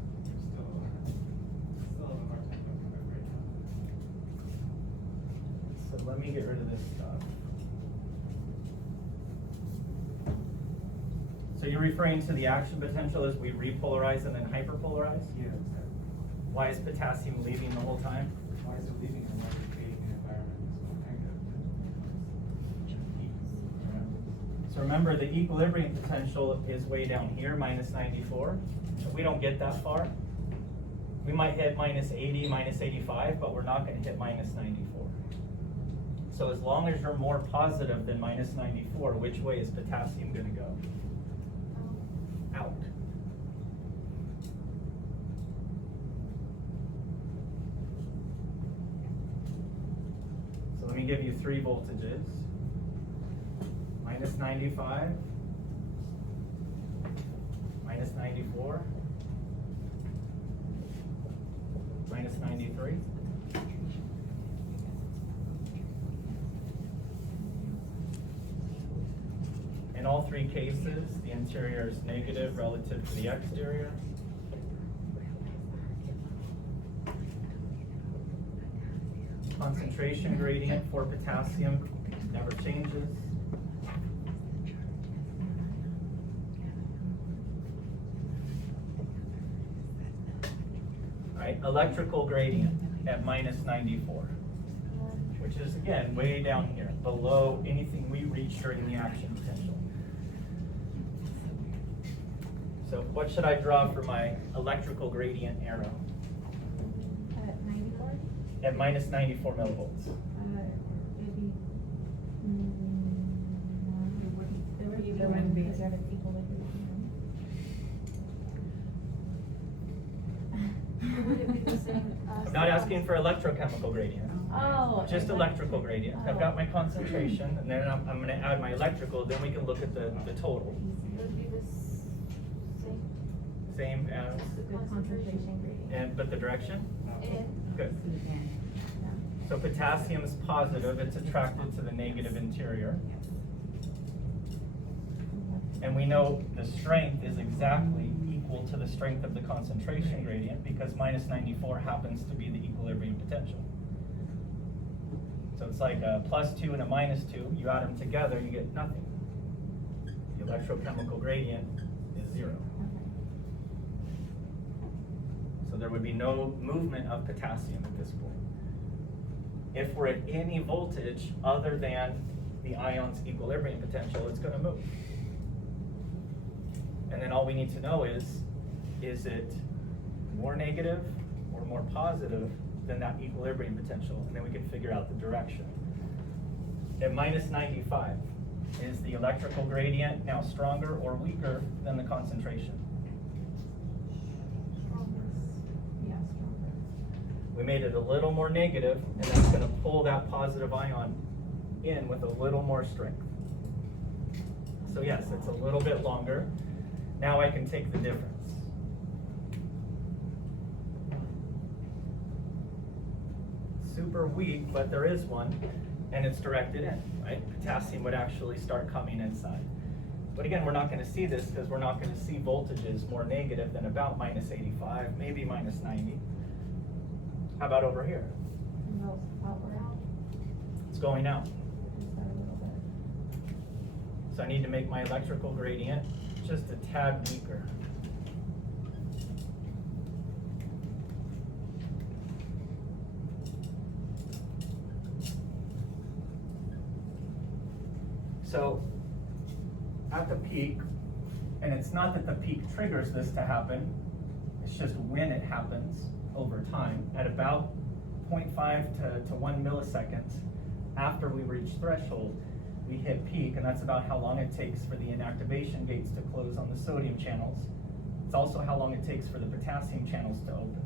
I'm still having a hard time looking at it right now. So let me get rid of this stuff. So you're referring to the action potential as we repolarize and then hyperpolarize? Yeah, exactly. Why is potassium leaving the whole time? Why is it leaving and why is it creating an environment that's more negative than So remember, the equilibrium potential is way down here, minus 94. We don't get that far. We might hit minus 80, minus 85, but we're not gonna hit minus 94. So as long as you're more positive than minus 94, which way is potassium gonna go? Out. So let me give you three voltages. Minus 95, minus 94, minus 93. three cases, the interior is negative relative to the exterior. Concentration gradient for potassium never changes. Right, electrical gradient at minus 94, which is again way down here, below anything we reach during the action potential. So what should I draw for my electrical gradient arrow? At 94? At minus 94 millivolts. It'd be, There wouldn't be. Because you have an equilibrium. Would it be the same as? I'm not asking for electrochemical gradient, Oh. just electrical gradient. I've got my concentration, and then I'm gonna add my electrical, then we can look at the total. It would be the same. Same as, The concentration gradient. but the direction? In. Good. So potassium is positive, it's attracted to the negative interior. And we know the strength is exactly equal to the strength of the concentration gradient because minus 94 happens to be the equilibrium potential. So it's like a +2 and a -2, you add them together, you get nothing. The electrochemical gradient is 0. So there would be no movement of potassium at this point. If we're at any voltage other than the ion's equilibrium potential, it's going to move. And then all we need to know is it more negative or more positive than that equilibrium potential? And then we can figure out the direction. At minus 95, is the electrical gradient now stronger or weaker than the concentration? Yeah, stronger. We made it a little more negative, and that's going to pull that positive ion in with a little more strength. So yes, it's a little bit longer. Now I can take the difference. Super weak, but there is one, and it's directed in, right? Potassium would actually start coming inside. But again, we're not going to see this because we're not going to see voltages more negative than about minus 85, maybe minus 90. How about over here? No, outward. It's going out. Just that a little bit. So I need to make my electrical gradient just a tad weaker. So at the peak, and it's not that the peak triggers this to happen, it's just when it happens over time, at about 0.5 to 1 milliseconds after we reach threshold, we hit peak, and that's about how long it takes for the inactivation gates to close on the sodium channels. It's also how long it takes for the potassium channels to open.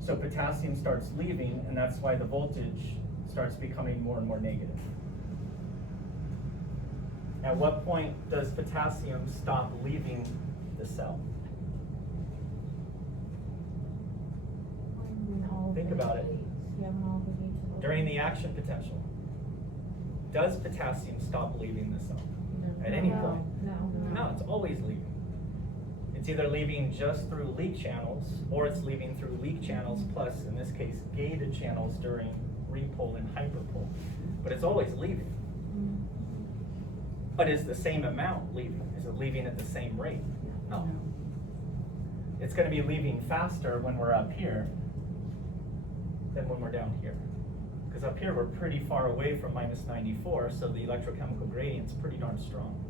So potassium starts leaving, and that's why the voltage starts becoming more and more negative. At what point does potassium stop leaving the cell? When all Think the about it. gates- Yeah, when all the gates are open. During the action potential, does potassium stop leaving the cell? At any No, point? No. No, it's always leaving. It's either leaving just through leak channels, or it's leaving through leak channels plus, in this case, gated channels during repole and hyperpole. But it's always leaving. Mm. But is the same amount leaving? Is it leaving at the same rate? No. It's going to be leaving faster when we're up here than when we're down here. Because up here we're pretty far away from minus 94, so the electrochemical gradient's pretty darn strong.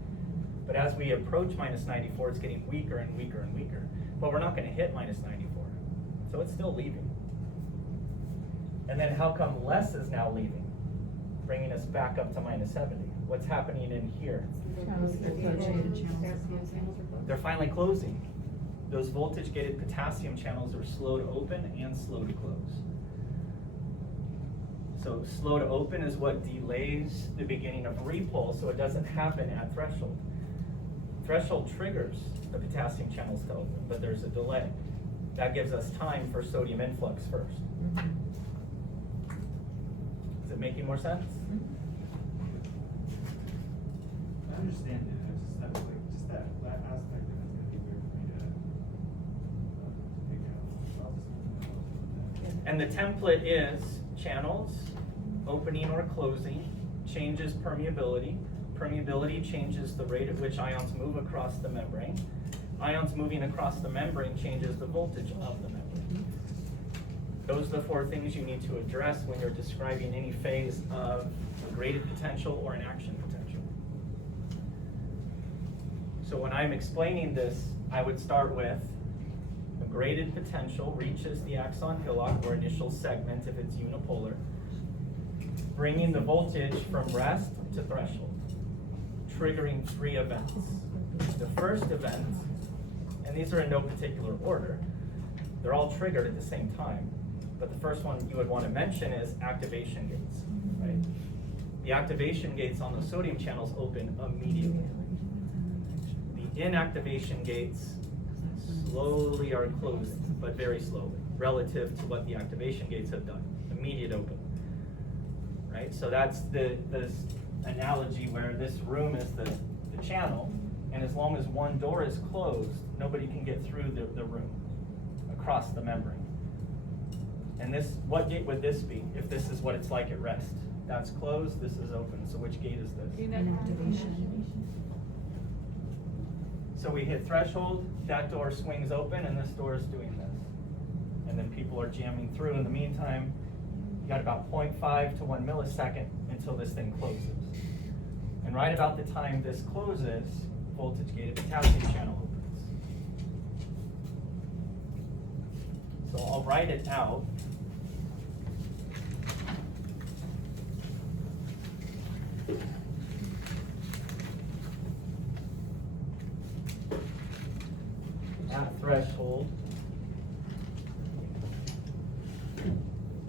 But as we approach minus 94, it's getting weaker and weaker and weaker. But we're not going to hit minus 94, so it's still leaving. And then how come less is now leaving, bringing us back up to minus 70? What's happening in here? They're finally closing. Those voltage-gated potassium channels are slow to open and slow to close. So slow to open is what delays the beginning of repole, so it doesn't happen at threshold. Threshold triggers the potassium channels to open, but there's a delay. That gives us time for sodium influx first. Is it making more sense? understand that, I just have like, just that aspect of it's gonna be weird for me to figure out. I'll just And the template is channels, opening or closing, changes permeability. Permeability changes the rate at which ions move across the membrane. Ions moving across the membrane changes the voltage of the membrane. Those are the four things you need to address when you're describing any phase of a graded potential or an action potential. So when I'm explaining this, I would start with a graded potential reaches the axon hillock or initial segment if it's unipolar, bringing the voltage from rest to threshold, triggering 3 events. The first event, and these are in no particular order, they're all triggered at the same time, but the first one you would want to mention is activation gates, right? The activation gates on the sodium channels open immediately. The inactivation gates slowly are closing, but very slowly, relative to what the activation gates have done. Immediate open, right? So that's this analogy where this room is the channel, and as long as one door is closed, nobody can get through the room, across the membrane. And this, what gate would this be if this is what it's like at rest? That's closed, this is open, so which gate is this? Inactivation. So we hit threshold, that door swings open, and this door is doing this. And then people are jamming through. In the meantime, you got about 0.5 to 1 millisecond until this thing closes. And right about the time this closes, voltage gated potassium channel opens. So I'll write it out. At threshold,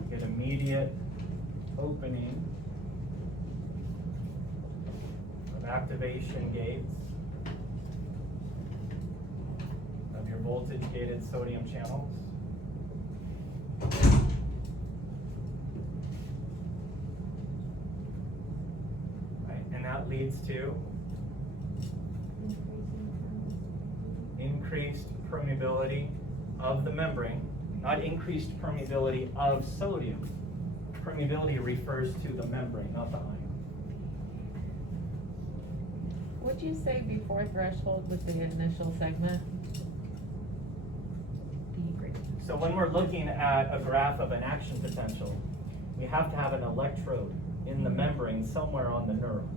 get immediate opening of activation gates of your voltage gated sodium channels. Right, and that leads to increased permeability of the membrane, not increased permeability of sodium. Permeability refers to the membrane, not the ion. Would you say before threshold with the initial segment? So when we're looking at a graph of an action potential, we have to have an electrode in the membrane somewhere on the neuron.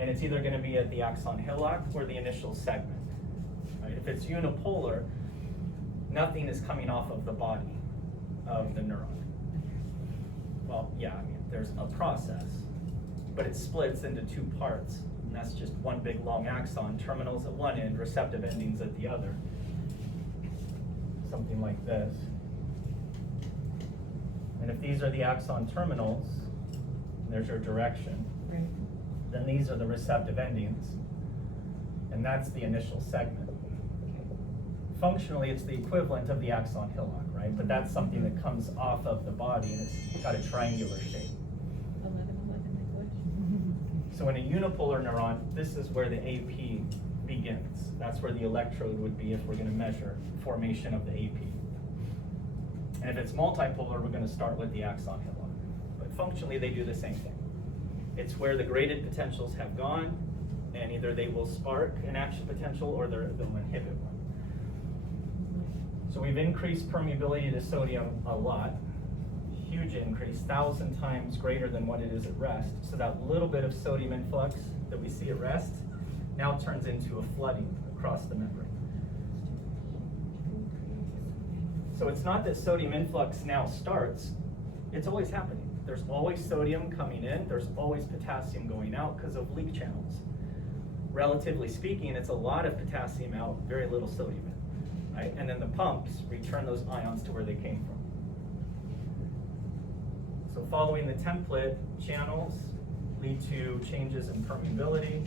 And it's either going to be at the axon hillock or the initial segment. Right? If it's unipolar, nothing is coming off of the body of the neuron. Well, yeah, I mean, there's a process, but it splits into 2 parts. And that's just one big long axon, terminals at one end, receptive endings at the other. Something like this. And if these are the axon terminals, there's your direction. Right. Then these are the receptive endings, and that's the initial segment. Functionally, it's the equivalent of the axon hillock, right? But that's something that comes off of the body, and it's got a triangular shape. 11 language. So in a unipolar neuron, this is where the AP begins. That's where the electrode would be if we're going to measure formation of the AP. And if it's multipolar, we're going to start with the axon hillock. But functionally, they do the same thing. It's where the graded potentials have gone, and either they will spark an action potential or they'll inhibit one. So we've increased permeability to sodium a lot. Huge increase, 1,000 times greater than what it is at rest. So that little bit of sodium influx that we see at rest now turns into a flooding across the membrane. So it's not that sodium influx now starts, it's always happening. There's always sodium coming in, there's always potassium going out because of leak channels. Relatively speaking, it's a lot of potassium out, very little sodium in, right? And then the pumps return those ions to where they came from. So following the template, channels lead to changes in permeability,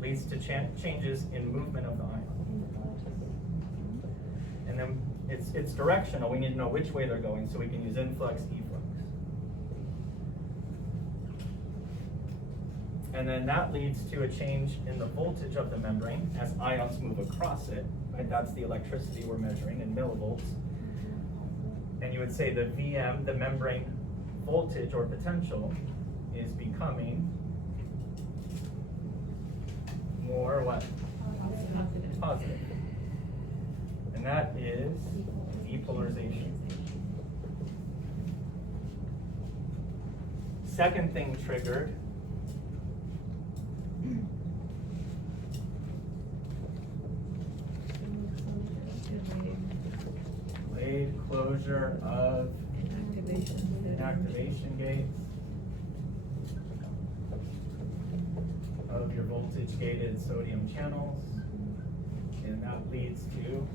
leads to changes in movement of the ion. And then it's directional. We need to know which way they're going so we can use influx, efflux. And then that leads to a change in the voltage of the membrane as ions move across it, right? That's the electricity we're measuring in millivolts. And you would say the VM, the membrane voltage or potential, is becoming more what? Positive. Positive. And that is depolarization. Second thing triggered delayed closure of inactivation gates of your voltage gated sodium channels, and that leads to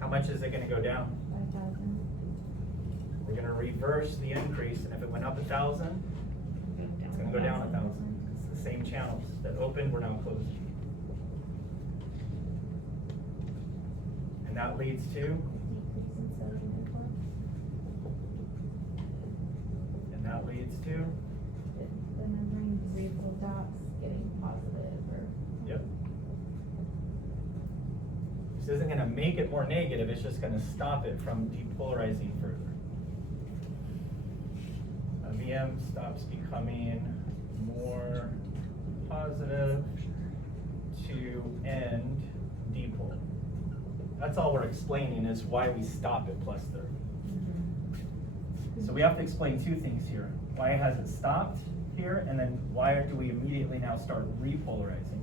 how much is it going to go down? 5,000. We're going to reverse the increase, and if it went up 1,000, it's going to go down 1,000. It's the same channels that opened, we're now closed. And that leads to, Decrease in sodium influx. and that leads to, The membrane stops getting positive or. yep. This isn't going to make it more negative, it's just going to stop it from depolarizing further. A VM stops becoming more positive to end dipole. That's all we're explaining is why we stop at plus 30. So we have to explain two things here. Why has it stopped here, and then why do we immediately now start repolarizing?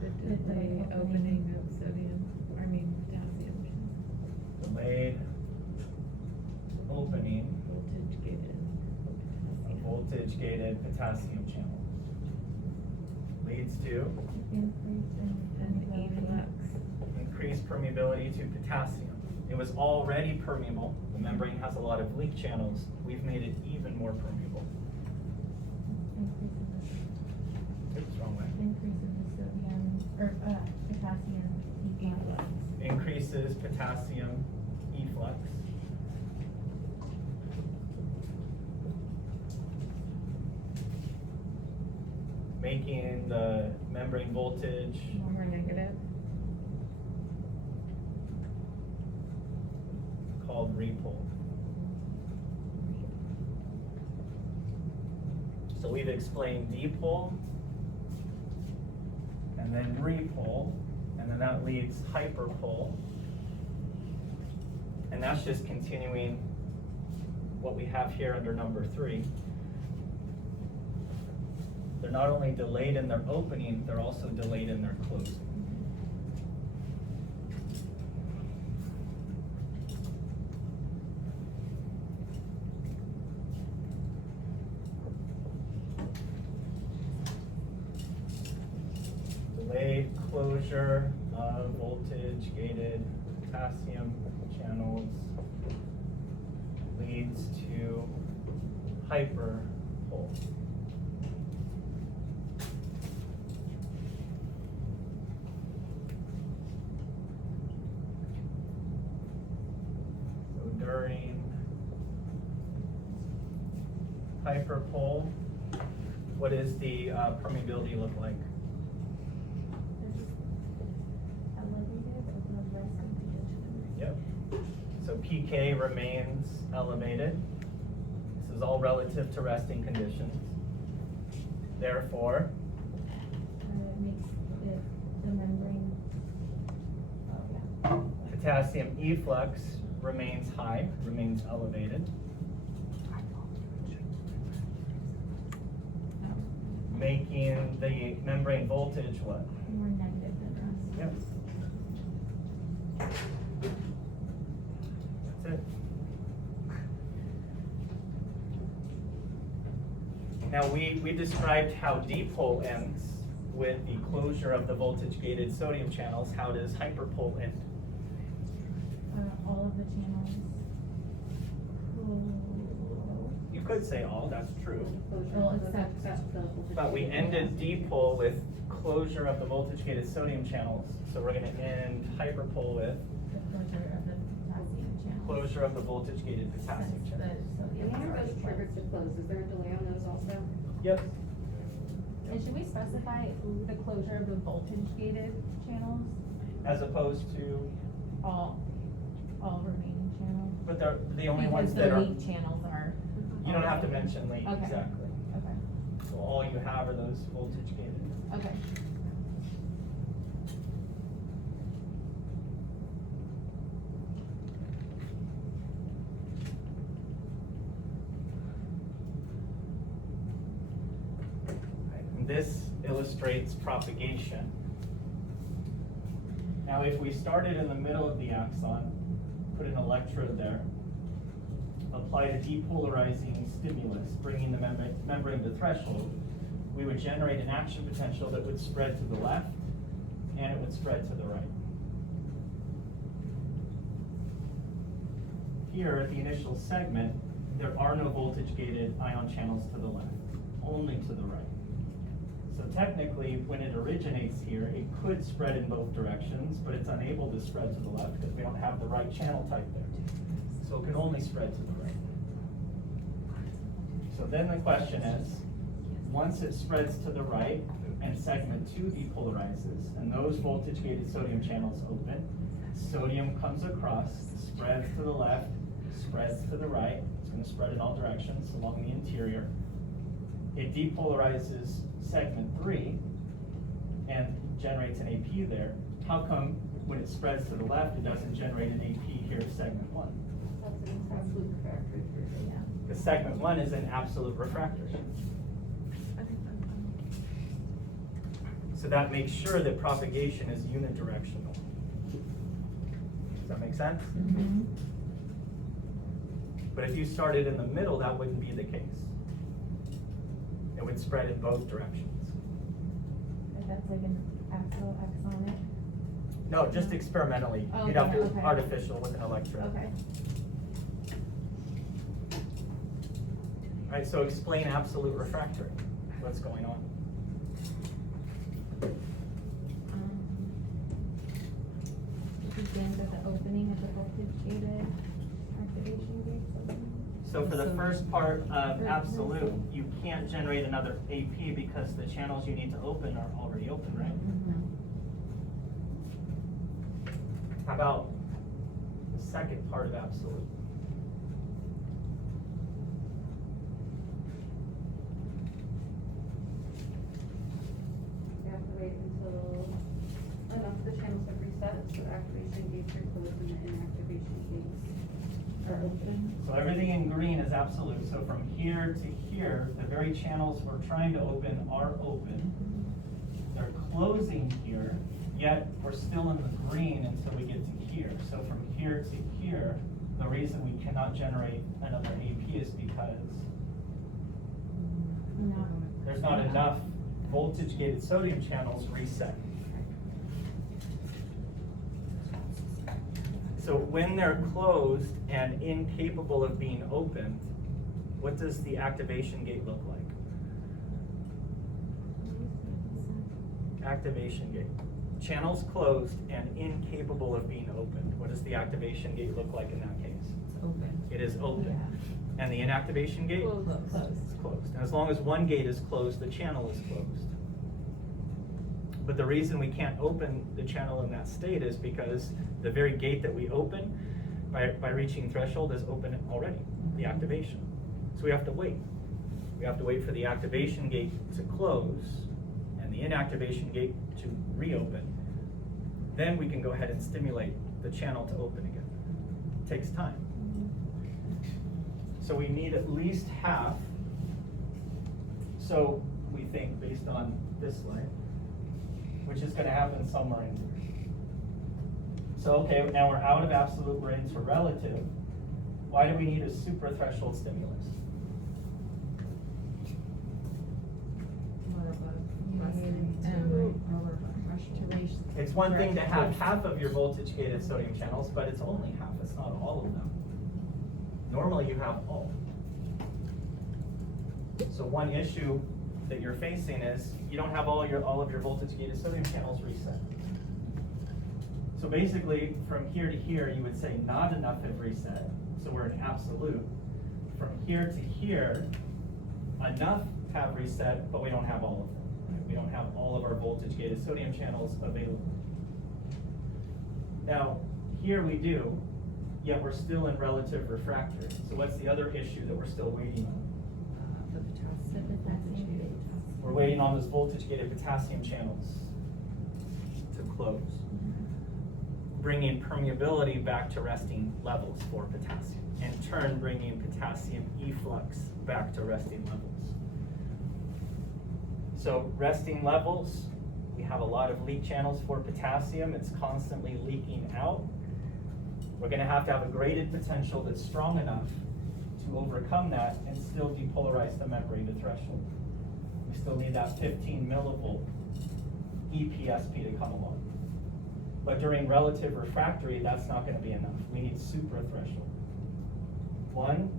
The delay opening of sodium, potassium. Delayed opening Voltage gated. of voltage gated potassium channel leads to Increase in And efflux. increased permeability to potassium. It was already permeable. The membrane has a lot of leak channels. We've made it even more permeable. Oops, wrong way. Increase in the sodium, or, potassium efflux. Increases potassium efflux. Making the membrane voltage More negative. called repole. So we've explained dipole, and then repole, and then that leaves hyperpole. And that's just continuing what we have here under number 3. They're not only delayed in their opening, they're also delayed in their closing. Delayed closure of voltage gated potassium channels leads to hyperpole. So during hyperpole, what does the permeability look like? Elevated above resting conditions. Yep. So PK remains elevated. This is all relative to resting conditions. Therefore, It makes it, the membrane, oh yeah. potassium efflux remains high, remains elevated. Making the membrane voltage what? More negative than rest. Yep. That's it. Now we described how dipole ends with the closure of the voltage gated sodium channels. How does hyperpole end? All of the channels. You could say all, that's true. Well, except. But we ended dipole with closure of the voltage gated sodium channels. So we're gonna end hyperpole with The closure of the potassium channel. closure of the voltage gated potassium Since channels. the sodium And is those already triggered closed. to close, is there a delay on those also? Yep. And should we specify the closure of the voltage gated channels, As opposed to, all remaining channels? but they're the only ones that Because are, the leak channels are. you don't have to mention leak, Okay. exactly. Okay, So all you have are those voltage gated. okay. And this illustrates propagation. Now, if we started in the middle of the axon, put an electrode there, applied a depolarizing stimulus, bringing the membrane to threshold, we would generate an action potential that would spread to the left and it would spread to the right. Here at the initial segment, there are no voltage gated ion channels to the left, only to the right. So technically, when it originates here, it could spread in both directions, but it's unable to spread to the left because we don't have the right channel type there. So it can only spread to the right. So then the question is, once it spreads to the right and segment 2 depolarizes and those voltage gated sodium channels open, sodium comes across, spreads to the left, spreads to the right. It's going to spread in all directions along the interior. It depolarizes segment 3 and generates an AP there. How come when it spreads to the left, it doesn't generate an AP here to segment 1? That's an absolute refractory period. Yeah. Because segment 1 is an absolute refractor. So that makes sure that propagation is unidirectional. Does that make sense? Mm-hmm. But if you started in the middle, that wouldn't be the case. It would spread in both directions. If that's like an axonic. No, just experimentally. Oh, You'd have to okay. artificial with an electrode. Okay. All right, so explain absolute refractory. What's going on? It begins at the opening of the voltage gated activation gate. So for the So- first part of Or- absolute, you can't generate another AP because the channels you need to open are already open, right? How about the second part of absolute? You have to wait until enough of the channels have reset, so activation gates are closed and the inactivation gates are open. So everything in green is absolute. So from here to here, the very channels we're trying to open are open. They're closing here, yet we're still in the green until we get to here. So from here to here, the reason we cannot generate another AP is because there's not enough voltage gated sodium channels reset. So when they're closed and incapable of being opened, what does the activation gate look like? Activation gate. Channels closed and incapable of being opened. What does the activation gate look like in that case? It's open. It is open. And the inactivation gate? Closed. It's closed. And as long as one gate is closed, the channel is closed. But the reason we can't open the channel in that state is because the very gate that we open by reaching threshold is open already, the activation. So we have to wait. We have to wait for the activation gate to close and the inactivation gate to reopen. Then we can go ahead and stimulate the channel to open again. It takes time. So we need at least half. So we think based on this slide, which is gonna happen somewhere in here. So, okay, now we're out of absolute, we're into relative. Why do we need a suprathreshold stimulus? It's one thing to have half of your voltage gated sodium channels, but it's only half, it's not all of them. Normally you have all. So one issue that you're facing is you don't have all of your voltage gated sodium channels reset. So basically, from here to here, you would say not enough have reset, so we're in absolute. From here to here, enough have reset, but we don't have all of them. Right? We don't have all of our voltage gated sodium channels available. Now, here we do, yet we're still in relative refractory. So what's the other issue that we're still waiting on? The potassium. We're waiting on those voltage gated potassium channels to close, bringing permeability back to resting levels for potassium, in turn bringing potassium efflux back to resting levels. So resting levels, we have a lot of leak channels for potassium. It's constantly leaking out. We're going to have a graded potential that's strong enough to overcome that and still depolarize the membrane to threshold. We still need that 15 millivolt EPSP to come along. But during relative refractory, that's not going to be enough. We need suprathreshold. One,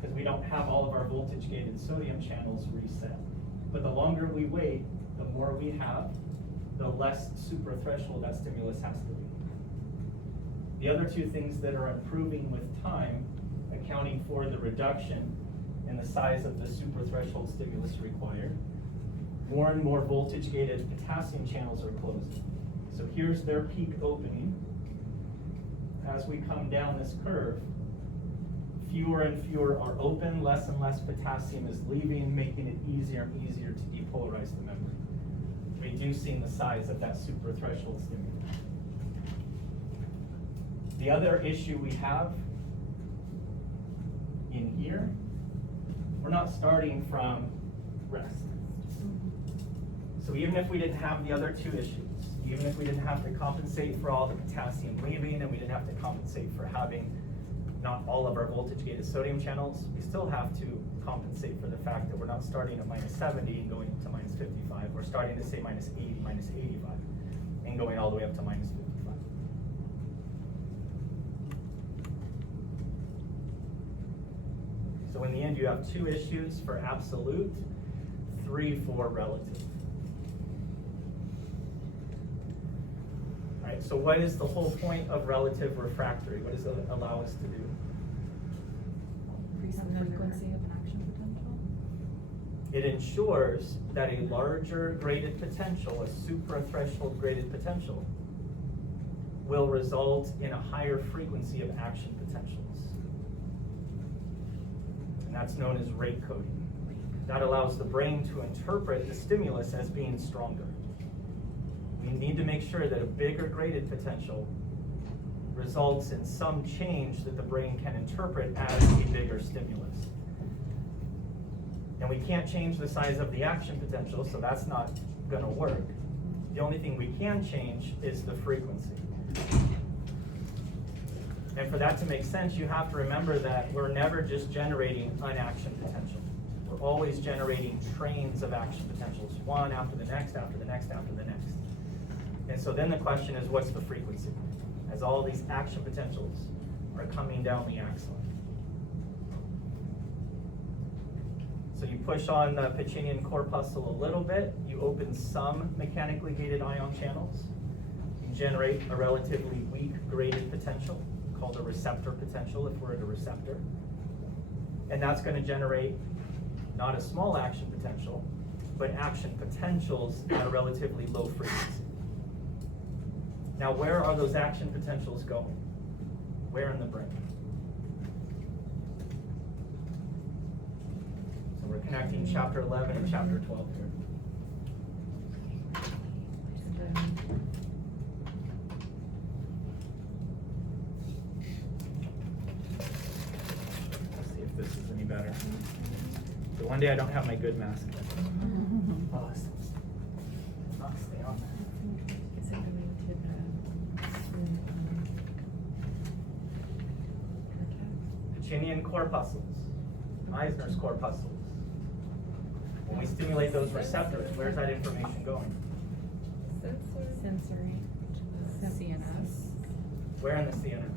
because we don't have all of our voltage gated sodium channels reset. But the longer we wait, the more we have, the less suprathreshold that stimulus has to be. The other two things that are improving with time, accounting for the reduction in the size of the suprathreshold stimulus required, more and more voltage gated potassium channels are closing. So here's their peak opening. As we come down this curve, fewer and fewer are open, less and less potassium is leaving, making it easier and easier to depolarize the membrane, reducing the size of that suprathreshold stimulus. The other issue we have in here, we're not starting from rest. So even if we didn't have the other two issues, even if we didn't have to compensate for all the potassium leaving and we didn't have to compensate for having not all of our voltage gated sodium channels, we still have to compensate for the fact that we're not starting at minus 70 and going to minus 55. We're starting to say minus 80, minus 85, and going all the way up to minus 55. So in the end, you have two issues for absolute, 3 for relative. All right, so what is the whole point of relative refractory? What does it allow us to do? Increase the frequency of an action potential. It ensures that a larger graded potential, a suprathreshold graded potential, will result in a higher frequency of action potentials. And that's known as rate coding. That allows the brain to interpret the stimulus as being stronger. We need to make sure that a bigger graded potential results in some change that the brain can interpret as a bigger stimulus. And we can't change the size of the action potential, so that's not going to work. The only thing we can change is the frequency. And for that to make sense, you have to remember that we're never just generating an action potential. We're always generating trains of action potentials, one after the next, after the next, after the next. And so then the question is, what's the frequency? As all these action potentials are coming down the axon. So you push on the Pacinian corpuscle a little bit, you open some mechanically gated ion channels, you generate a relatively weak graded potential, called a receptor potential if we're at a receptor. And that's going to generate not a small action potential, but action potentials at a relatively low frequency. Now, where are those action potentials going? Where in the brain? So we're connecting chapter 11 and chapter 12 here. Let's see if this is any better. So one day I don't have my good mask. Oh, this is not stay on there. Is it related to the Pacinian corpuscles, Meissner's corpuscles. When we stimulate those receptors, where's that information going? sensory, CNS? Where in the CNS?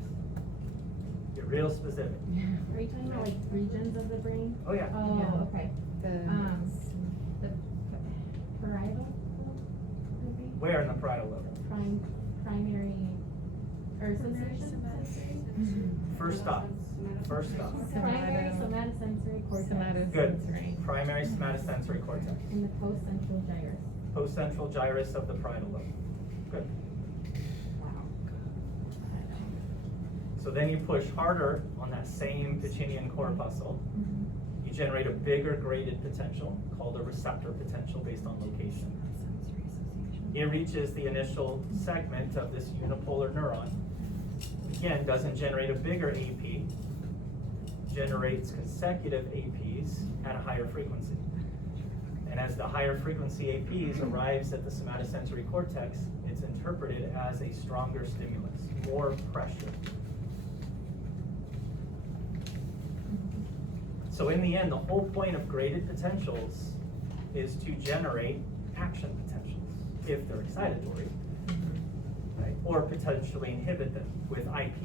Get real specific. Are you talking about like regions of the brain? Oh yeah. Oh, Yeah. okay. The The parietal lobe, maybe? Where in the parietal lobe? Primary, or association? First stop. First stop. Primary somatosensory cortex. Good. Somatosensory. Primary somatosensory cortex. In the post-central gyrus. Post-central gyrus of the parietal lobe. Good. Wow. So then you push harder on that same Pacinian corpuscle. You generate a bigger graded potential called a receptor potential based on location. It reaches the initial segment of this unipolar neuron. Again, doesn't generate a bigger AP, generates consecutive APs at a higher frequency. And as the higher frequency APs arrives at the somatosensory cortex, it's interpreted as a stronger stimulus, more pressure. So in the end, the whole point of graded potentials is to generate action potentials, if they're excitatory, right? Or potentially inhibit them with IPSBs.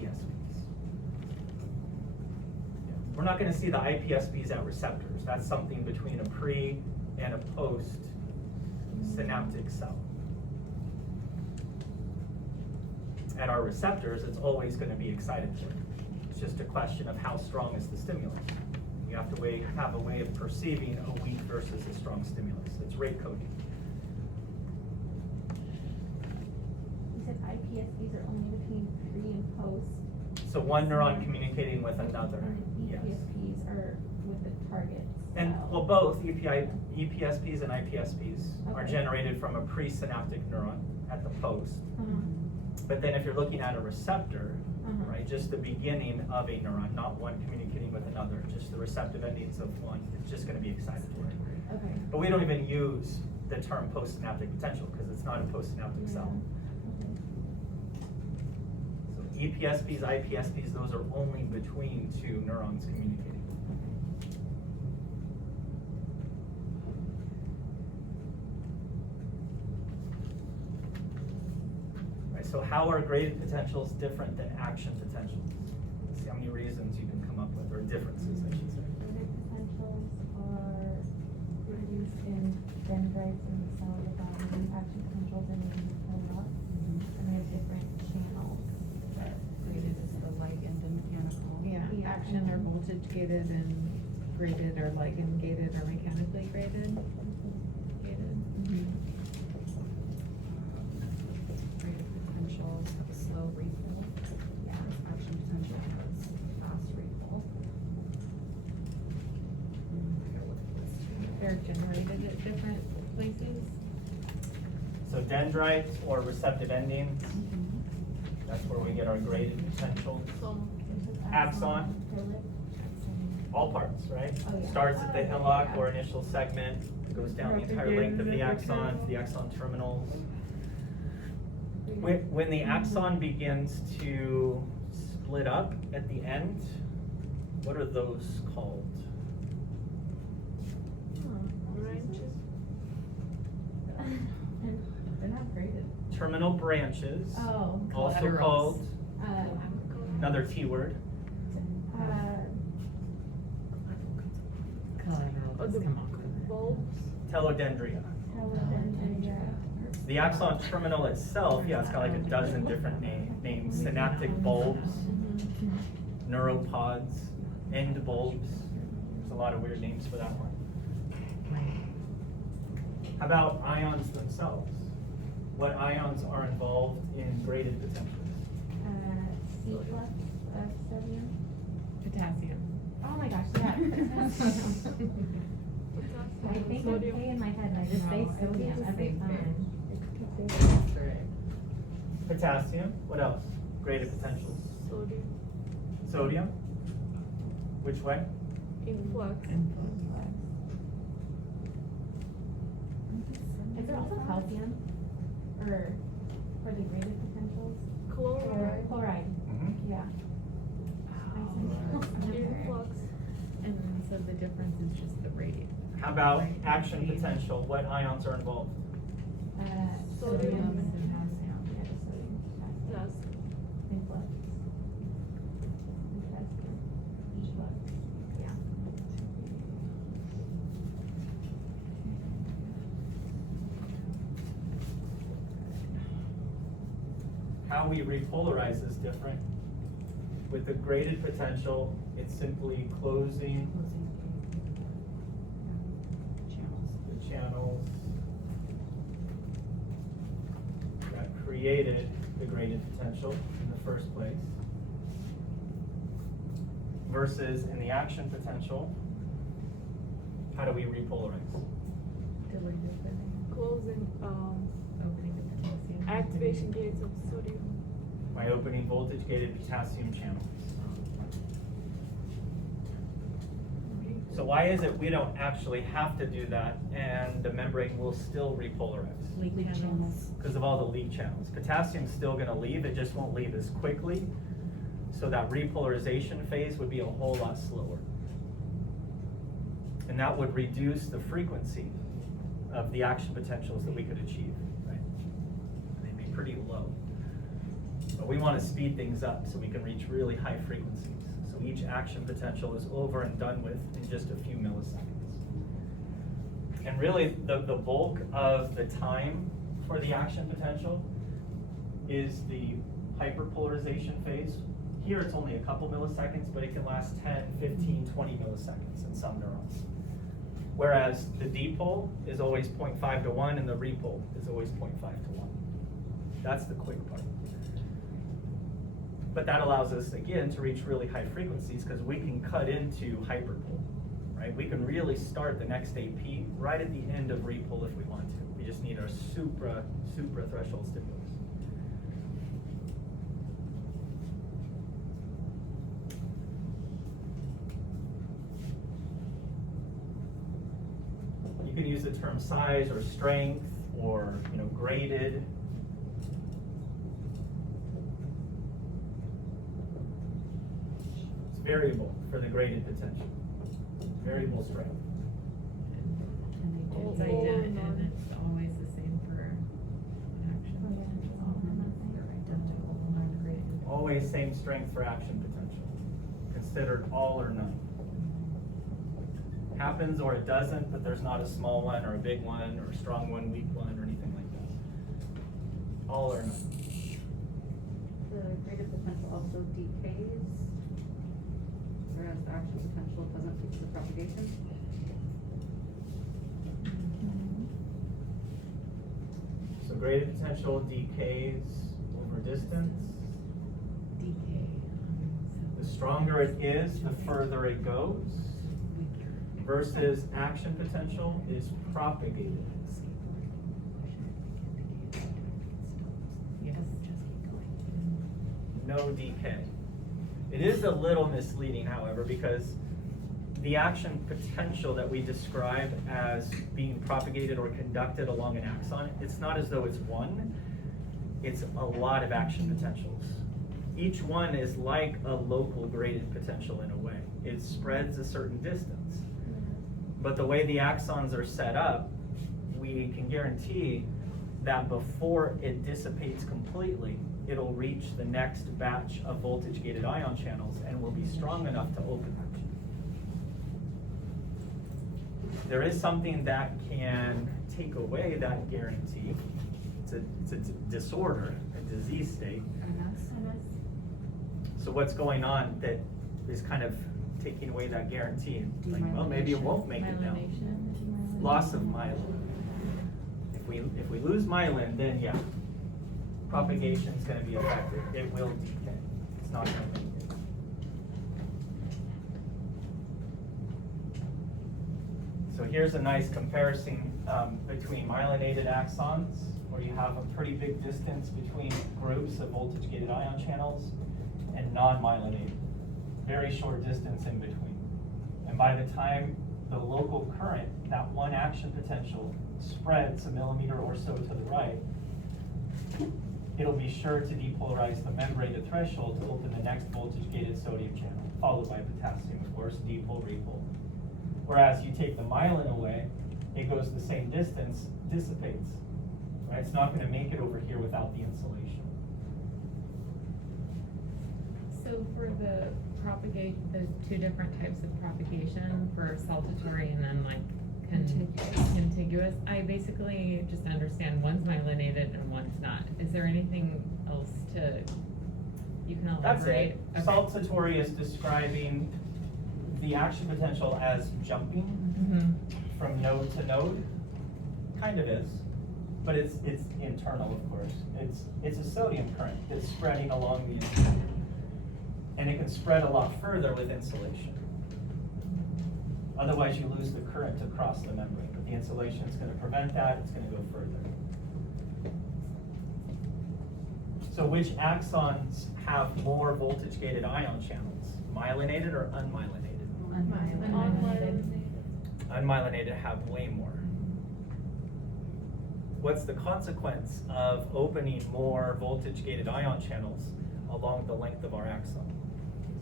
Yeah. We're not gonna see the IPSBs at receptors. That's something between a pre and a post synaptic cell. At our receptors, it's always gonna be excitatory. It's just a question of how strong is the stimulus. You have to have a way of perceiving a weak versus a strong stimulus. It's rate coding. You said IPSBs are only between pre and post. So one neuron communicating with another, And yes. EPSPs are with the target And, cell. well, both EPSPs and IPSPs are Okay. generated from a presynaptic neuron at the post. Uh-huh. But then if you're looking at a receptor, Uh-huh. right, just the beginning of a neuron, not one communicating with another, just the receptive endings of one, it's just gonna be excitatory. Okay. But we don't even use the term postsynaptic potential because it's not a postsynaptic cell. Okay. So EPSPs, IPSPs, those are only between two neurons communicating. Right, so how are graded potentials different than action potentials? Let's see how many reasons you can come up with, or differences, I should say. Graded potentials are produced in dendrites in the cell of the body, action potentials in the cell, and they have different channels. That Graded is the light and the mechanical. Yeah, Yeah. action or voltage gated and graded or ligand gated or mechanically graded. Gated. Graded potentials have a slow refill. Yeah. Action potential has fast refill. They're generated at different places. So dendrites or receptive endings, that's where we get our graded potential. Axon. All parts, right? Oh, yeah. Starts at the hillock or initial segment, goes down the entire length of the axon, to the axon terminals. When the axon begins to split up at the end, what are those called? They're not graded. Terminal branches, Oh. also Collaterals. called, Uh, another T word. Collateral, just come on. Telodendria. The axon terminal itself, yeah, it's got like a dozen different names. Synaptic bulbs, neuropods, end bulbs. There's a lot of weird names for that one. How about ions themselves? What ions are involved in graded potentials? C plus of sodium. Potassium. Oh my gosh, yeah. potassium. I think I'm K in my head, and I just say sodium every time. Potassium, what else? Graded potentials. Sodium? Which way? Is there also calcium? Or for the graded potentials? Or chloride, Mm-hmm. yeah. And then so the difference is just the radius. How about action potential? What ions are involved? Sodium Sodium and and potassium. Yeah, just sodium, potassium. Influx. Potassium. Efflux. Yeah. How we repolarize is different. With the graded potential, it's simply closing the channels that created the graded potential in the first place. Versus in the action potential, how do we repolarize? Closing, Opening the potassium. activation gates of sodium. By opening voltage gated potassium channels. So why is it we don't actually have to do that and the membrane will still repolarize? Leak channels. Because of all the leak channels. Potassium's still gonna leave, it just won't leave as quickly. So that repolarization phase would be a whole lot slower. And that would reduce the frequency of the action potentials that we could achieve, right? They'd be pretty low. But we want to speed things up so we can reach really high frequencies. So each action potential is over and done with in just a few milliseconds. And really, the bulk of the time for the action potential is the hyperpolarization phase. Here it's only a couple milliseconds, but it can last 10, 15, 20 milliseconds in some neurons. Whereas the dipole is always 0.5 to 1 and the repole is always 0.5 to 1. That's the quick part. But that allows us, again, to reach really high frequencies because we can cut into hyperpole, right? We can really start the next AP right at the end of repole if we want to. We just need our supra threshold stimulus. You can use the term size or strength or, graded. It's variable for the graded potential. Variable strength. It's identical, and it's always the same for action potential. They're identical, non-graded. Always same strength for action potential. Considered all or none. Happens or it doesn't, but there's not a small one or a big one or a strong one, weak one, or anything like that. All or none. The graded potential also decays, whereas the action potential doesn't reach the propagation. So graded potential decays over distance. Decay. The stronger it is, the further it goes. Versus action potential is propagated. Yes. No decay. It is a little misleading, however, because the action potential that we describe as being propagated or conducted along an axon, it's not as though it's one, it's a lot of action potentials. Each one is like a local graded potential in a way. It spreads a certain distance. But the way the axons are set up, we can guarantee that before it dissipates completely, it'll reach the next batch of voltage-gated ion channels and will be strong enough to open them. There is something that can take away that guarantee. It's a disorder, a disease state. So what's going on that is kind of taking away that guarantee? Like, well, maybe it won't make it now. Loss of myelin. If we lose myelin, then yeah, propagation is going to be affected. It will decay. It's not going to make it. So here's a nice comparison between myelinated axons, where you have a pretty big distance between groups of voltage-gated ion channels, and non-myelinated. Very short distance in between. And by the time the local current, that one action potential, spreads a millimeter or so to the right, it'll be sure to depolarize the membrane to threshold to open the next voltage-gated sodium channel, followed by potassium, of course, dipole, repole. Whereas you take the myelin away, it goes the same distance, dissipates. Right? It's not going to make it over here without the insulation. So for the two different types of propagation, for saltatory and then like Contiguous, I basically just understand one's myelinated and one's not. Is there anything else you can That's elaborate? it. Okay. Saltatory is describing the action potential as jumping Mhm. from node to node. Kind of is, but it's internal, of course. It's a sodium current that's spreading along the interior. And it can spread a lot further with insulation. Otherwise, you lose the current across the membrane, but the insulation is gonna prevent that, it's gonna go further. So which axons have more voltage-gated ion channels? Myelinated or unmyelinated? Unmyelinated. Unmyelinated have way more. What's the consequence of opening more voltage-gated ion channels along the length of our axon?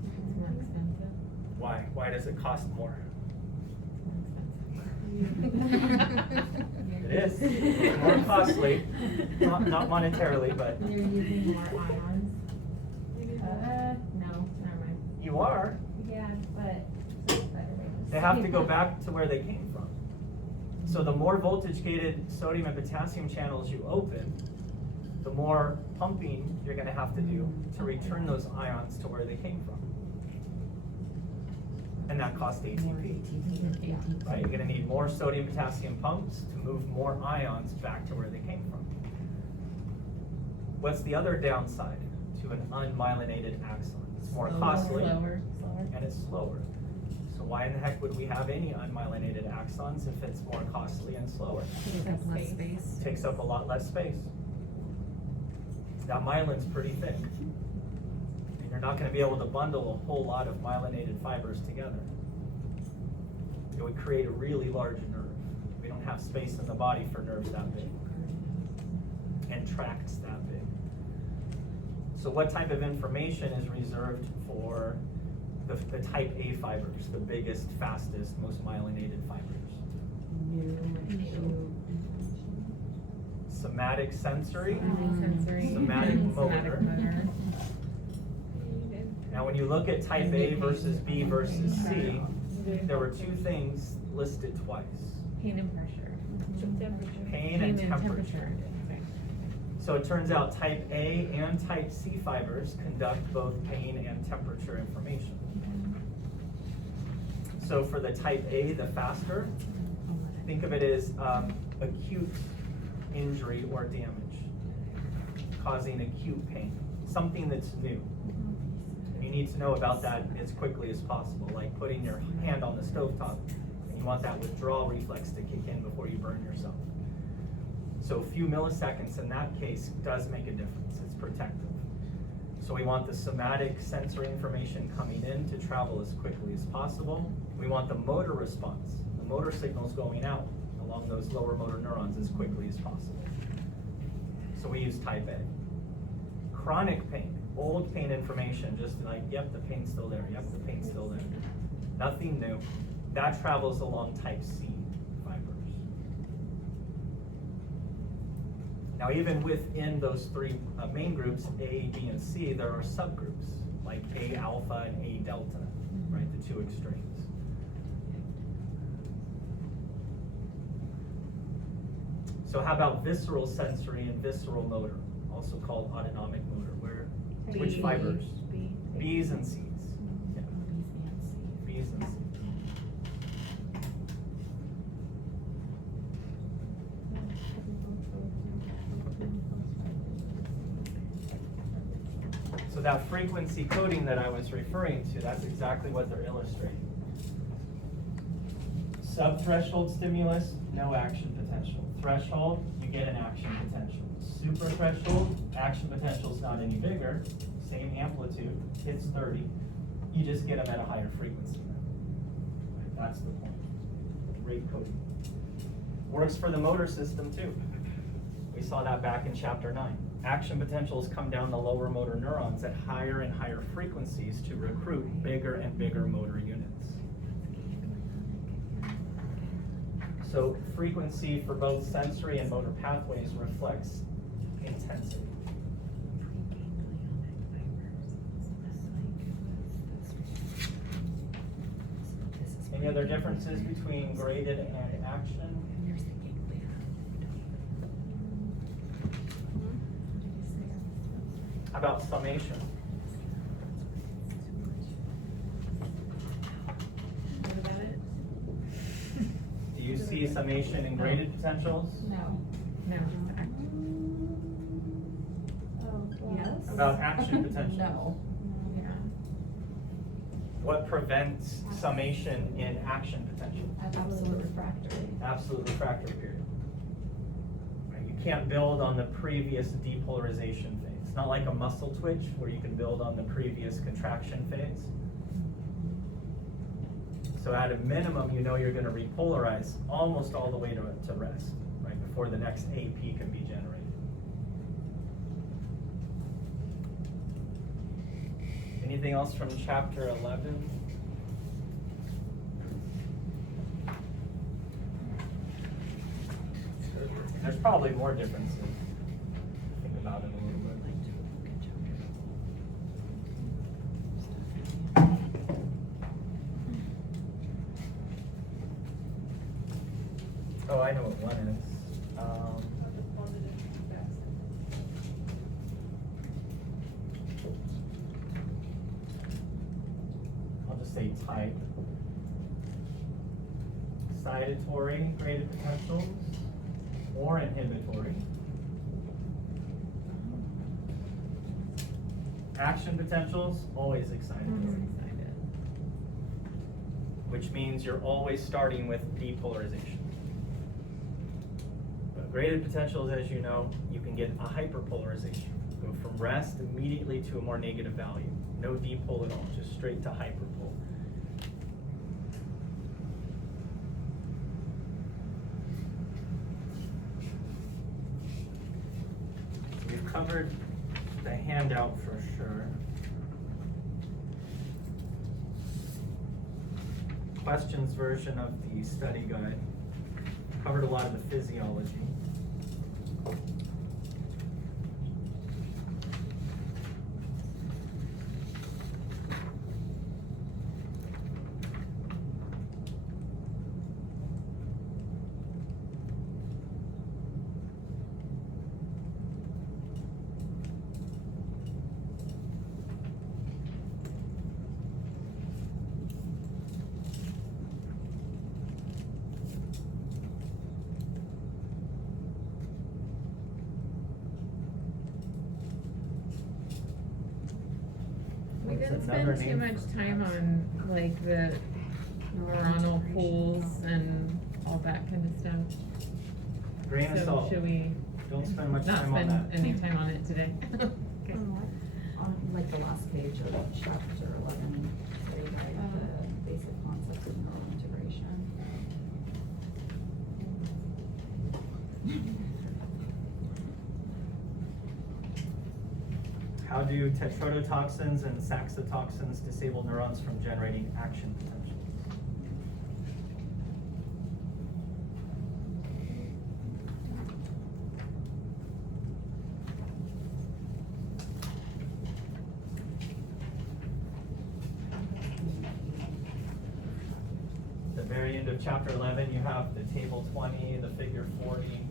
It's more expensive. Why? Why does it cost more? It is. It's more costly, not monetarily, but You're using more ions. No, never mind. you are. Yeah, but. it's better way to They have to say go that. back to where they came from. So the more voltage-gated sodium and potassium channels you open, the more pumping you're gonna have to do to return those ions to where they came from. And that costs ATP, right? You're gonna need more sodium potassium pumps to move more ions back to where they came from. What's the other downside to an unmyelinated axon? It's more costly Slower. and it's slower. So why in the heck would we have any unmyelinated axons if it's more costly and slower? Less space. Takes up a lot less space. That myelin's pretty thick. And you're not gonna be able to bundle a whole lot of myelinated fibers together. It would create a really large nerve. We don't have space in the body for nerves that big. And tracts that big. So what type of information is reserved for the type A fibers, the biggest, fastest, most myelinated fibers? Somatic sensory. Sensory. Somatic motor. motor. Now, when you look at type A versus B versus C, there were two things listed twice. Pain and pressure. Pain and temperature. So it turns out type A and type C fibers conduct both pain and temperature information. So for the type A, the faster, think of it as acute injury or damage, causing acute pain, something that's new. And you need to know about that as quickly as possible, like putting your hand on the stovetop. You want that withdrawal reflex to kick in before you burn yourself. So a few milliseconds in that case does make a difference. It's protective. So we want the somatic sensory information coming in to travel as quickly as possible. We want the motor response, the motor signals going out along those lower motor neurons as quickly as possible. So we use type A. Chronic pain, old pain information, just like, yep, the pain's still there, yep, the pain's still there. Nothing new. That travels along type C fibers. Now, even within those three main groups, A, B, and C, there are subgroups, like A alpha and A delta, right, the two extremes. So how about visceral sensory and visceral motor, also called autonomic motor, which fibers? B's and C's. Yeah. B's and C's. So that frequency coding that I was referring to, that's exactly what they're illustrating. Subthreshold stimulus, no action potential. Threshold, you get an action potential. Super threshold, action potential is not any bigger, same amplitude, hits 30. You just get them at a higher frequency. Right, that's the point. Rate coding. Works for the motor system too. We saw that back in chapter 9. Action potentials come down the lower motor neurons at higher and higher frequencies to recruit bigger and bigger motor units. So frequency for both sensory and motor pathways reflects intensity. And Any other differences between graded and action? How about summation? What about it? Do you see summation in graded potentials? No. No. Yes? About action potentials? No. Yeah. What prevents summation in action potential? Absolute refractory. Absolute refractory period. Right, you can't build on the previous depolarization phase. It's not like a muscle twitch where you can build on the previous contraction phase. So at a minimum, you know you're going to repolarize almost all the way to rest, right, before the next AP can be generated. Anything else from chapter 11? There's probably more differences. Think about it a little bit. Oh, I know what one is. I'll just plug it in fast. I'll just say type. Excitatory graded potentials or inhibitory. Action potentials, always excitatory. Which means you're always starting with depolarization. But graded potentials, as you know, you can get a hyperpolarization. Go from rest immediately to a more negative value. No dipole at all, just straight to hyperpole. So we've covered the handout for sure. Questions version of the study guide. Covered a lot of the physiology. We What's didn't another spend too name much for time on like the neuronal pools and all that kind of stuff. Grain of So salt. should we Don't spend much not time on spend that. any time on it today? Okay. On like the last page of chapter 11, they write the basic concepts of neural integration. How do tetrodotoxins and saxitoxins disable neurons from generating action potentials? The very end of chapter 11, you have the table 20, the figure 40.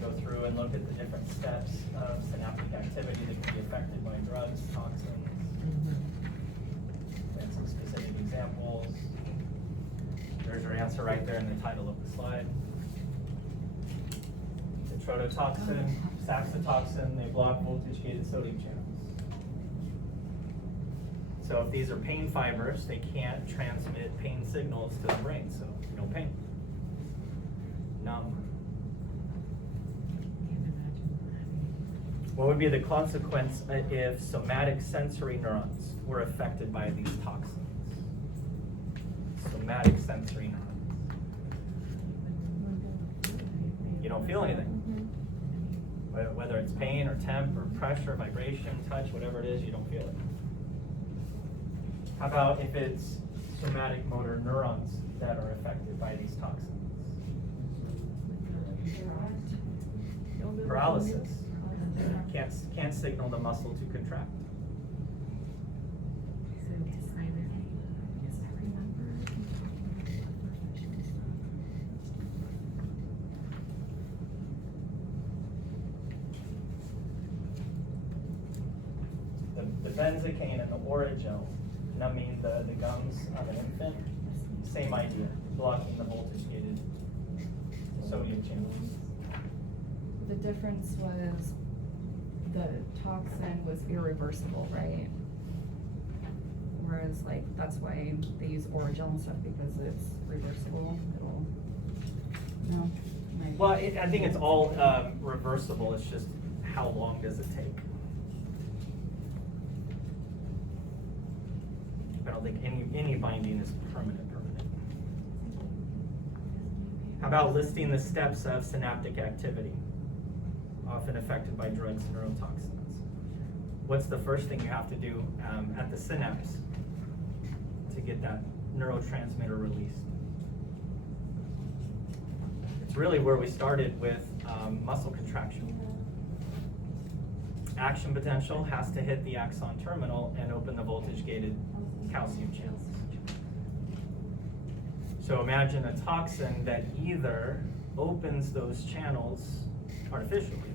Go through and look at the different steps of synaptic activity that can be affected by drugs, toxins, and some specific examples. There's your answer right there in the title of the slide. Tetrodotoxin, saxitoxin, they block voltage-gated sodium channels. So if these are pain fibers, they can't transmit pain signals to the brain, so no pain. Numb. What would be the consequence if somatic sensory neurons were affected by these toxins? Somatic sensory neurons. You don't feel anything. Whether it's pain or temp or pressure, vibration, touch, whatever it is, you don't feel it. How about if it's somatic motor neurons that are affected by these toxins? Paralysis. Can't signal the muscle to contract. benzocaine and the Orajel, numbing the gums of an infant, same idea, blocking the voltage-gated sodium channels. The difference was the toxin was irreversible, right? Whereas like, that's why they use Orajel and stuff, because it's reversible, it'll, no? Like- Well, I think it's all reversible, it's just how long does it take? I don't think any binding is permanent. How about listing the steps of synaptic activity, often affected by drugs and neurotoxins? What's the first thing you have to do at the synapse to get that neurotransmitter released? It's really where we started with muscle contraction. Action potential has to hit the axon terminal and open the voltage-gated calcium channels. So imagine a toxin that either opens those channels artificially,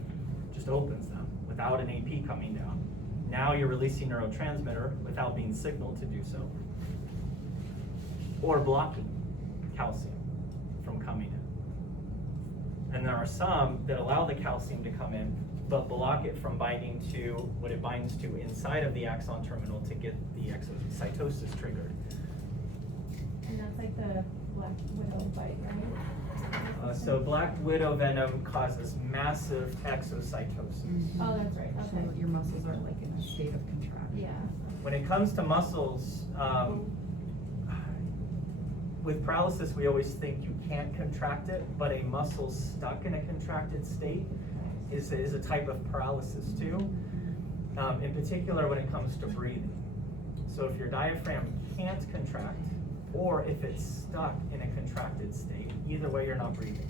just opens them without an AP coming down. Now you're releasing neurotransmitter without being signaled to do so. Or blocking calcium from coming in. And there are some that allow the calcium to come in, but block it from binding to what it binds to inside of the axon terminal to get the exocytosis triggered. And that's like the black widow bite, right? So black widow venom causes massive exocytosis. Oh, that's right, So okay. your muscles are like in a state of contraction. Yeah. When it comes to muscles, with paralysis, we always think you can't contract it, but a muscle stuck in a contracted state is a type of paralysis too. In particular, when it comes to breathing. So if your diaphragm can't contract, or if it's stuck in a contracted state, either way you're not breathing.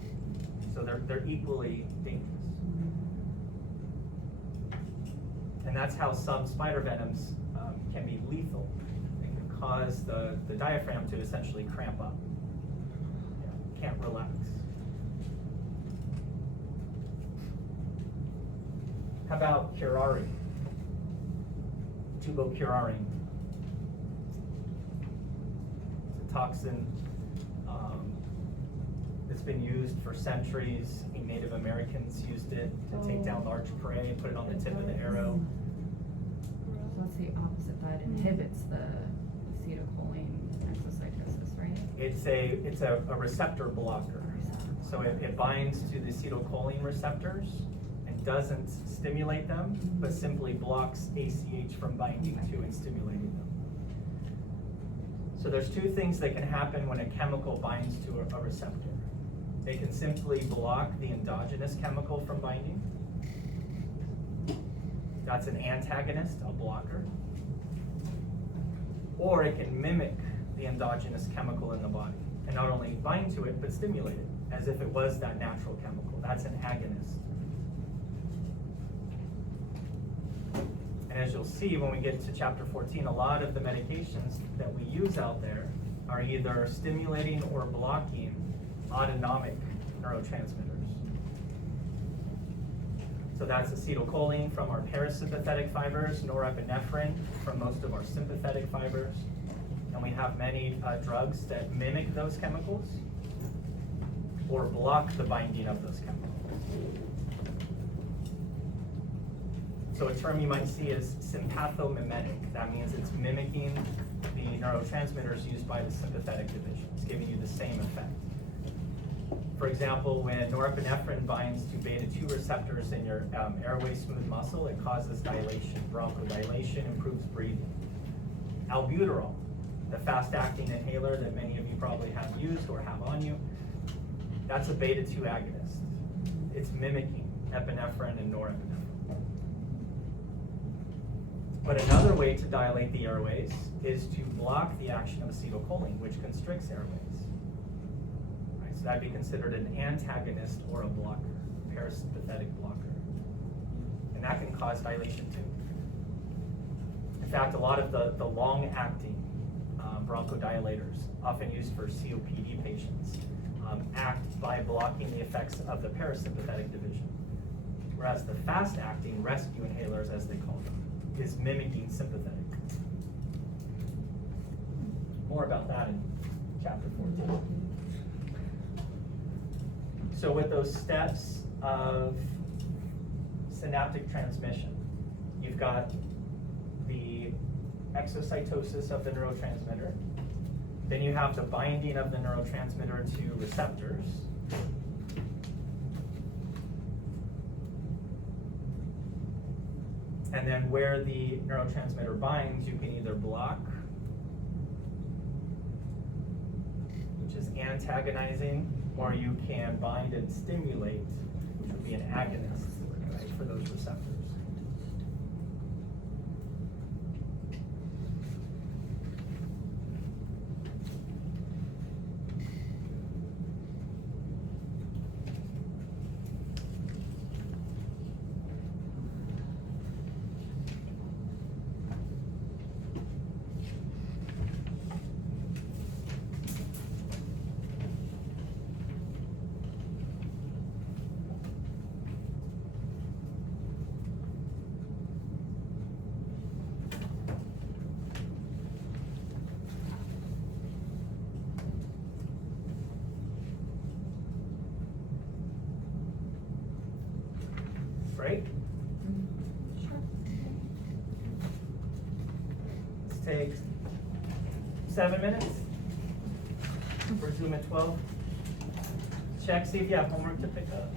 So they're equally dangerous. And that's how some spider venoms can be lethal. They can cause the diaphragm to essentially cramp up. Can't relax. How about curare? Tubocurarine. It's a toxin that's been used for centuries. I think Native Americans used it to take down large prey, put it on the tip of the arrow. So that's the opposite, that inhibits the acetylcholine exocytosis, right? It's a receptor blocker. So it binds to the acetylcholine receptors and doesn't stimulate them, but simply blocks ACH from binding to and stimulating them. So there's two things that can happen when a chemical binds to a receptor. They can simply block the endogenous chemical from binding. That's an antagonist, a blocker. Or it can mimic the endogenous chemical in the body and not only bind to it, but stimulate it as if it was that natural chemical. That's an agonist. And as you'll see when we get to chapter 14, a lot of the medications that we use out there are either stimulating or blocking autonomic neurotransmitters. So that's acetylcholine from our parasympathetic fibers, norepinephrine from most of our sympathetic fibers. And we have many drugs that mimic those chemicals or block the binding of those chemicals. So a term you might see is sympathomimetic. That means it's mimicking the neurotransmitters used by the sympathetic division. It's giving you the same effect. For example, when norepinephrine binds to beta-2 receptors in your airway smooth muscle, it causes dilation. Bronchodilation improves breathing. Albuterol, the fast-acting inhaler that many of you probably have used or have on you, that's a beta-2 agonist. It's mimicking epinephrine and norepinephrine. But another way to dilate the airways is to block the action of acetylcholine, which constricts airways. Right, so that'd be considered an antagonist or a blocker, parasympathetic blocker. And that can cause dilation too. In fact, a lot of the long-acting bronchodilators, often used for COPD patients, act by blocking the effects of the parasympathetic division. Whereas the fast-acting rescue inhalers, as they call them, is mimicking sympathetic. More about that in chapter 14. So with those steps of synaptic transmission, you've got the exocytosis of the neurotransmitter. Then you have the binding of the neurotransmitter to receptors. And then where the neurotransmitter binds, you can either block, which is antagonizing, or you can bind and stimulate, which would be an agonist, right, for those receptors. Break? Let's take 7 minutes. Resume at 12. Check, see if you have homework to pick up.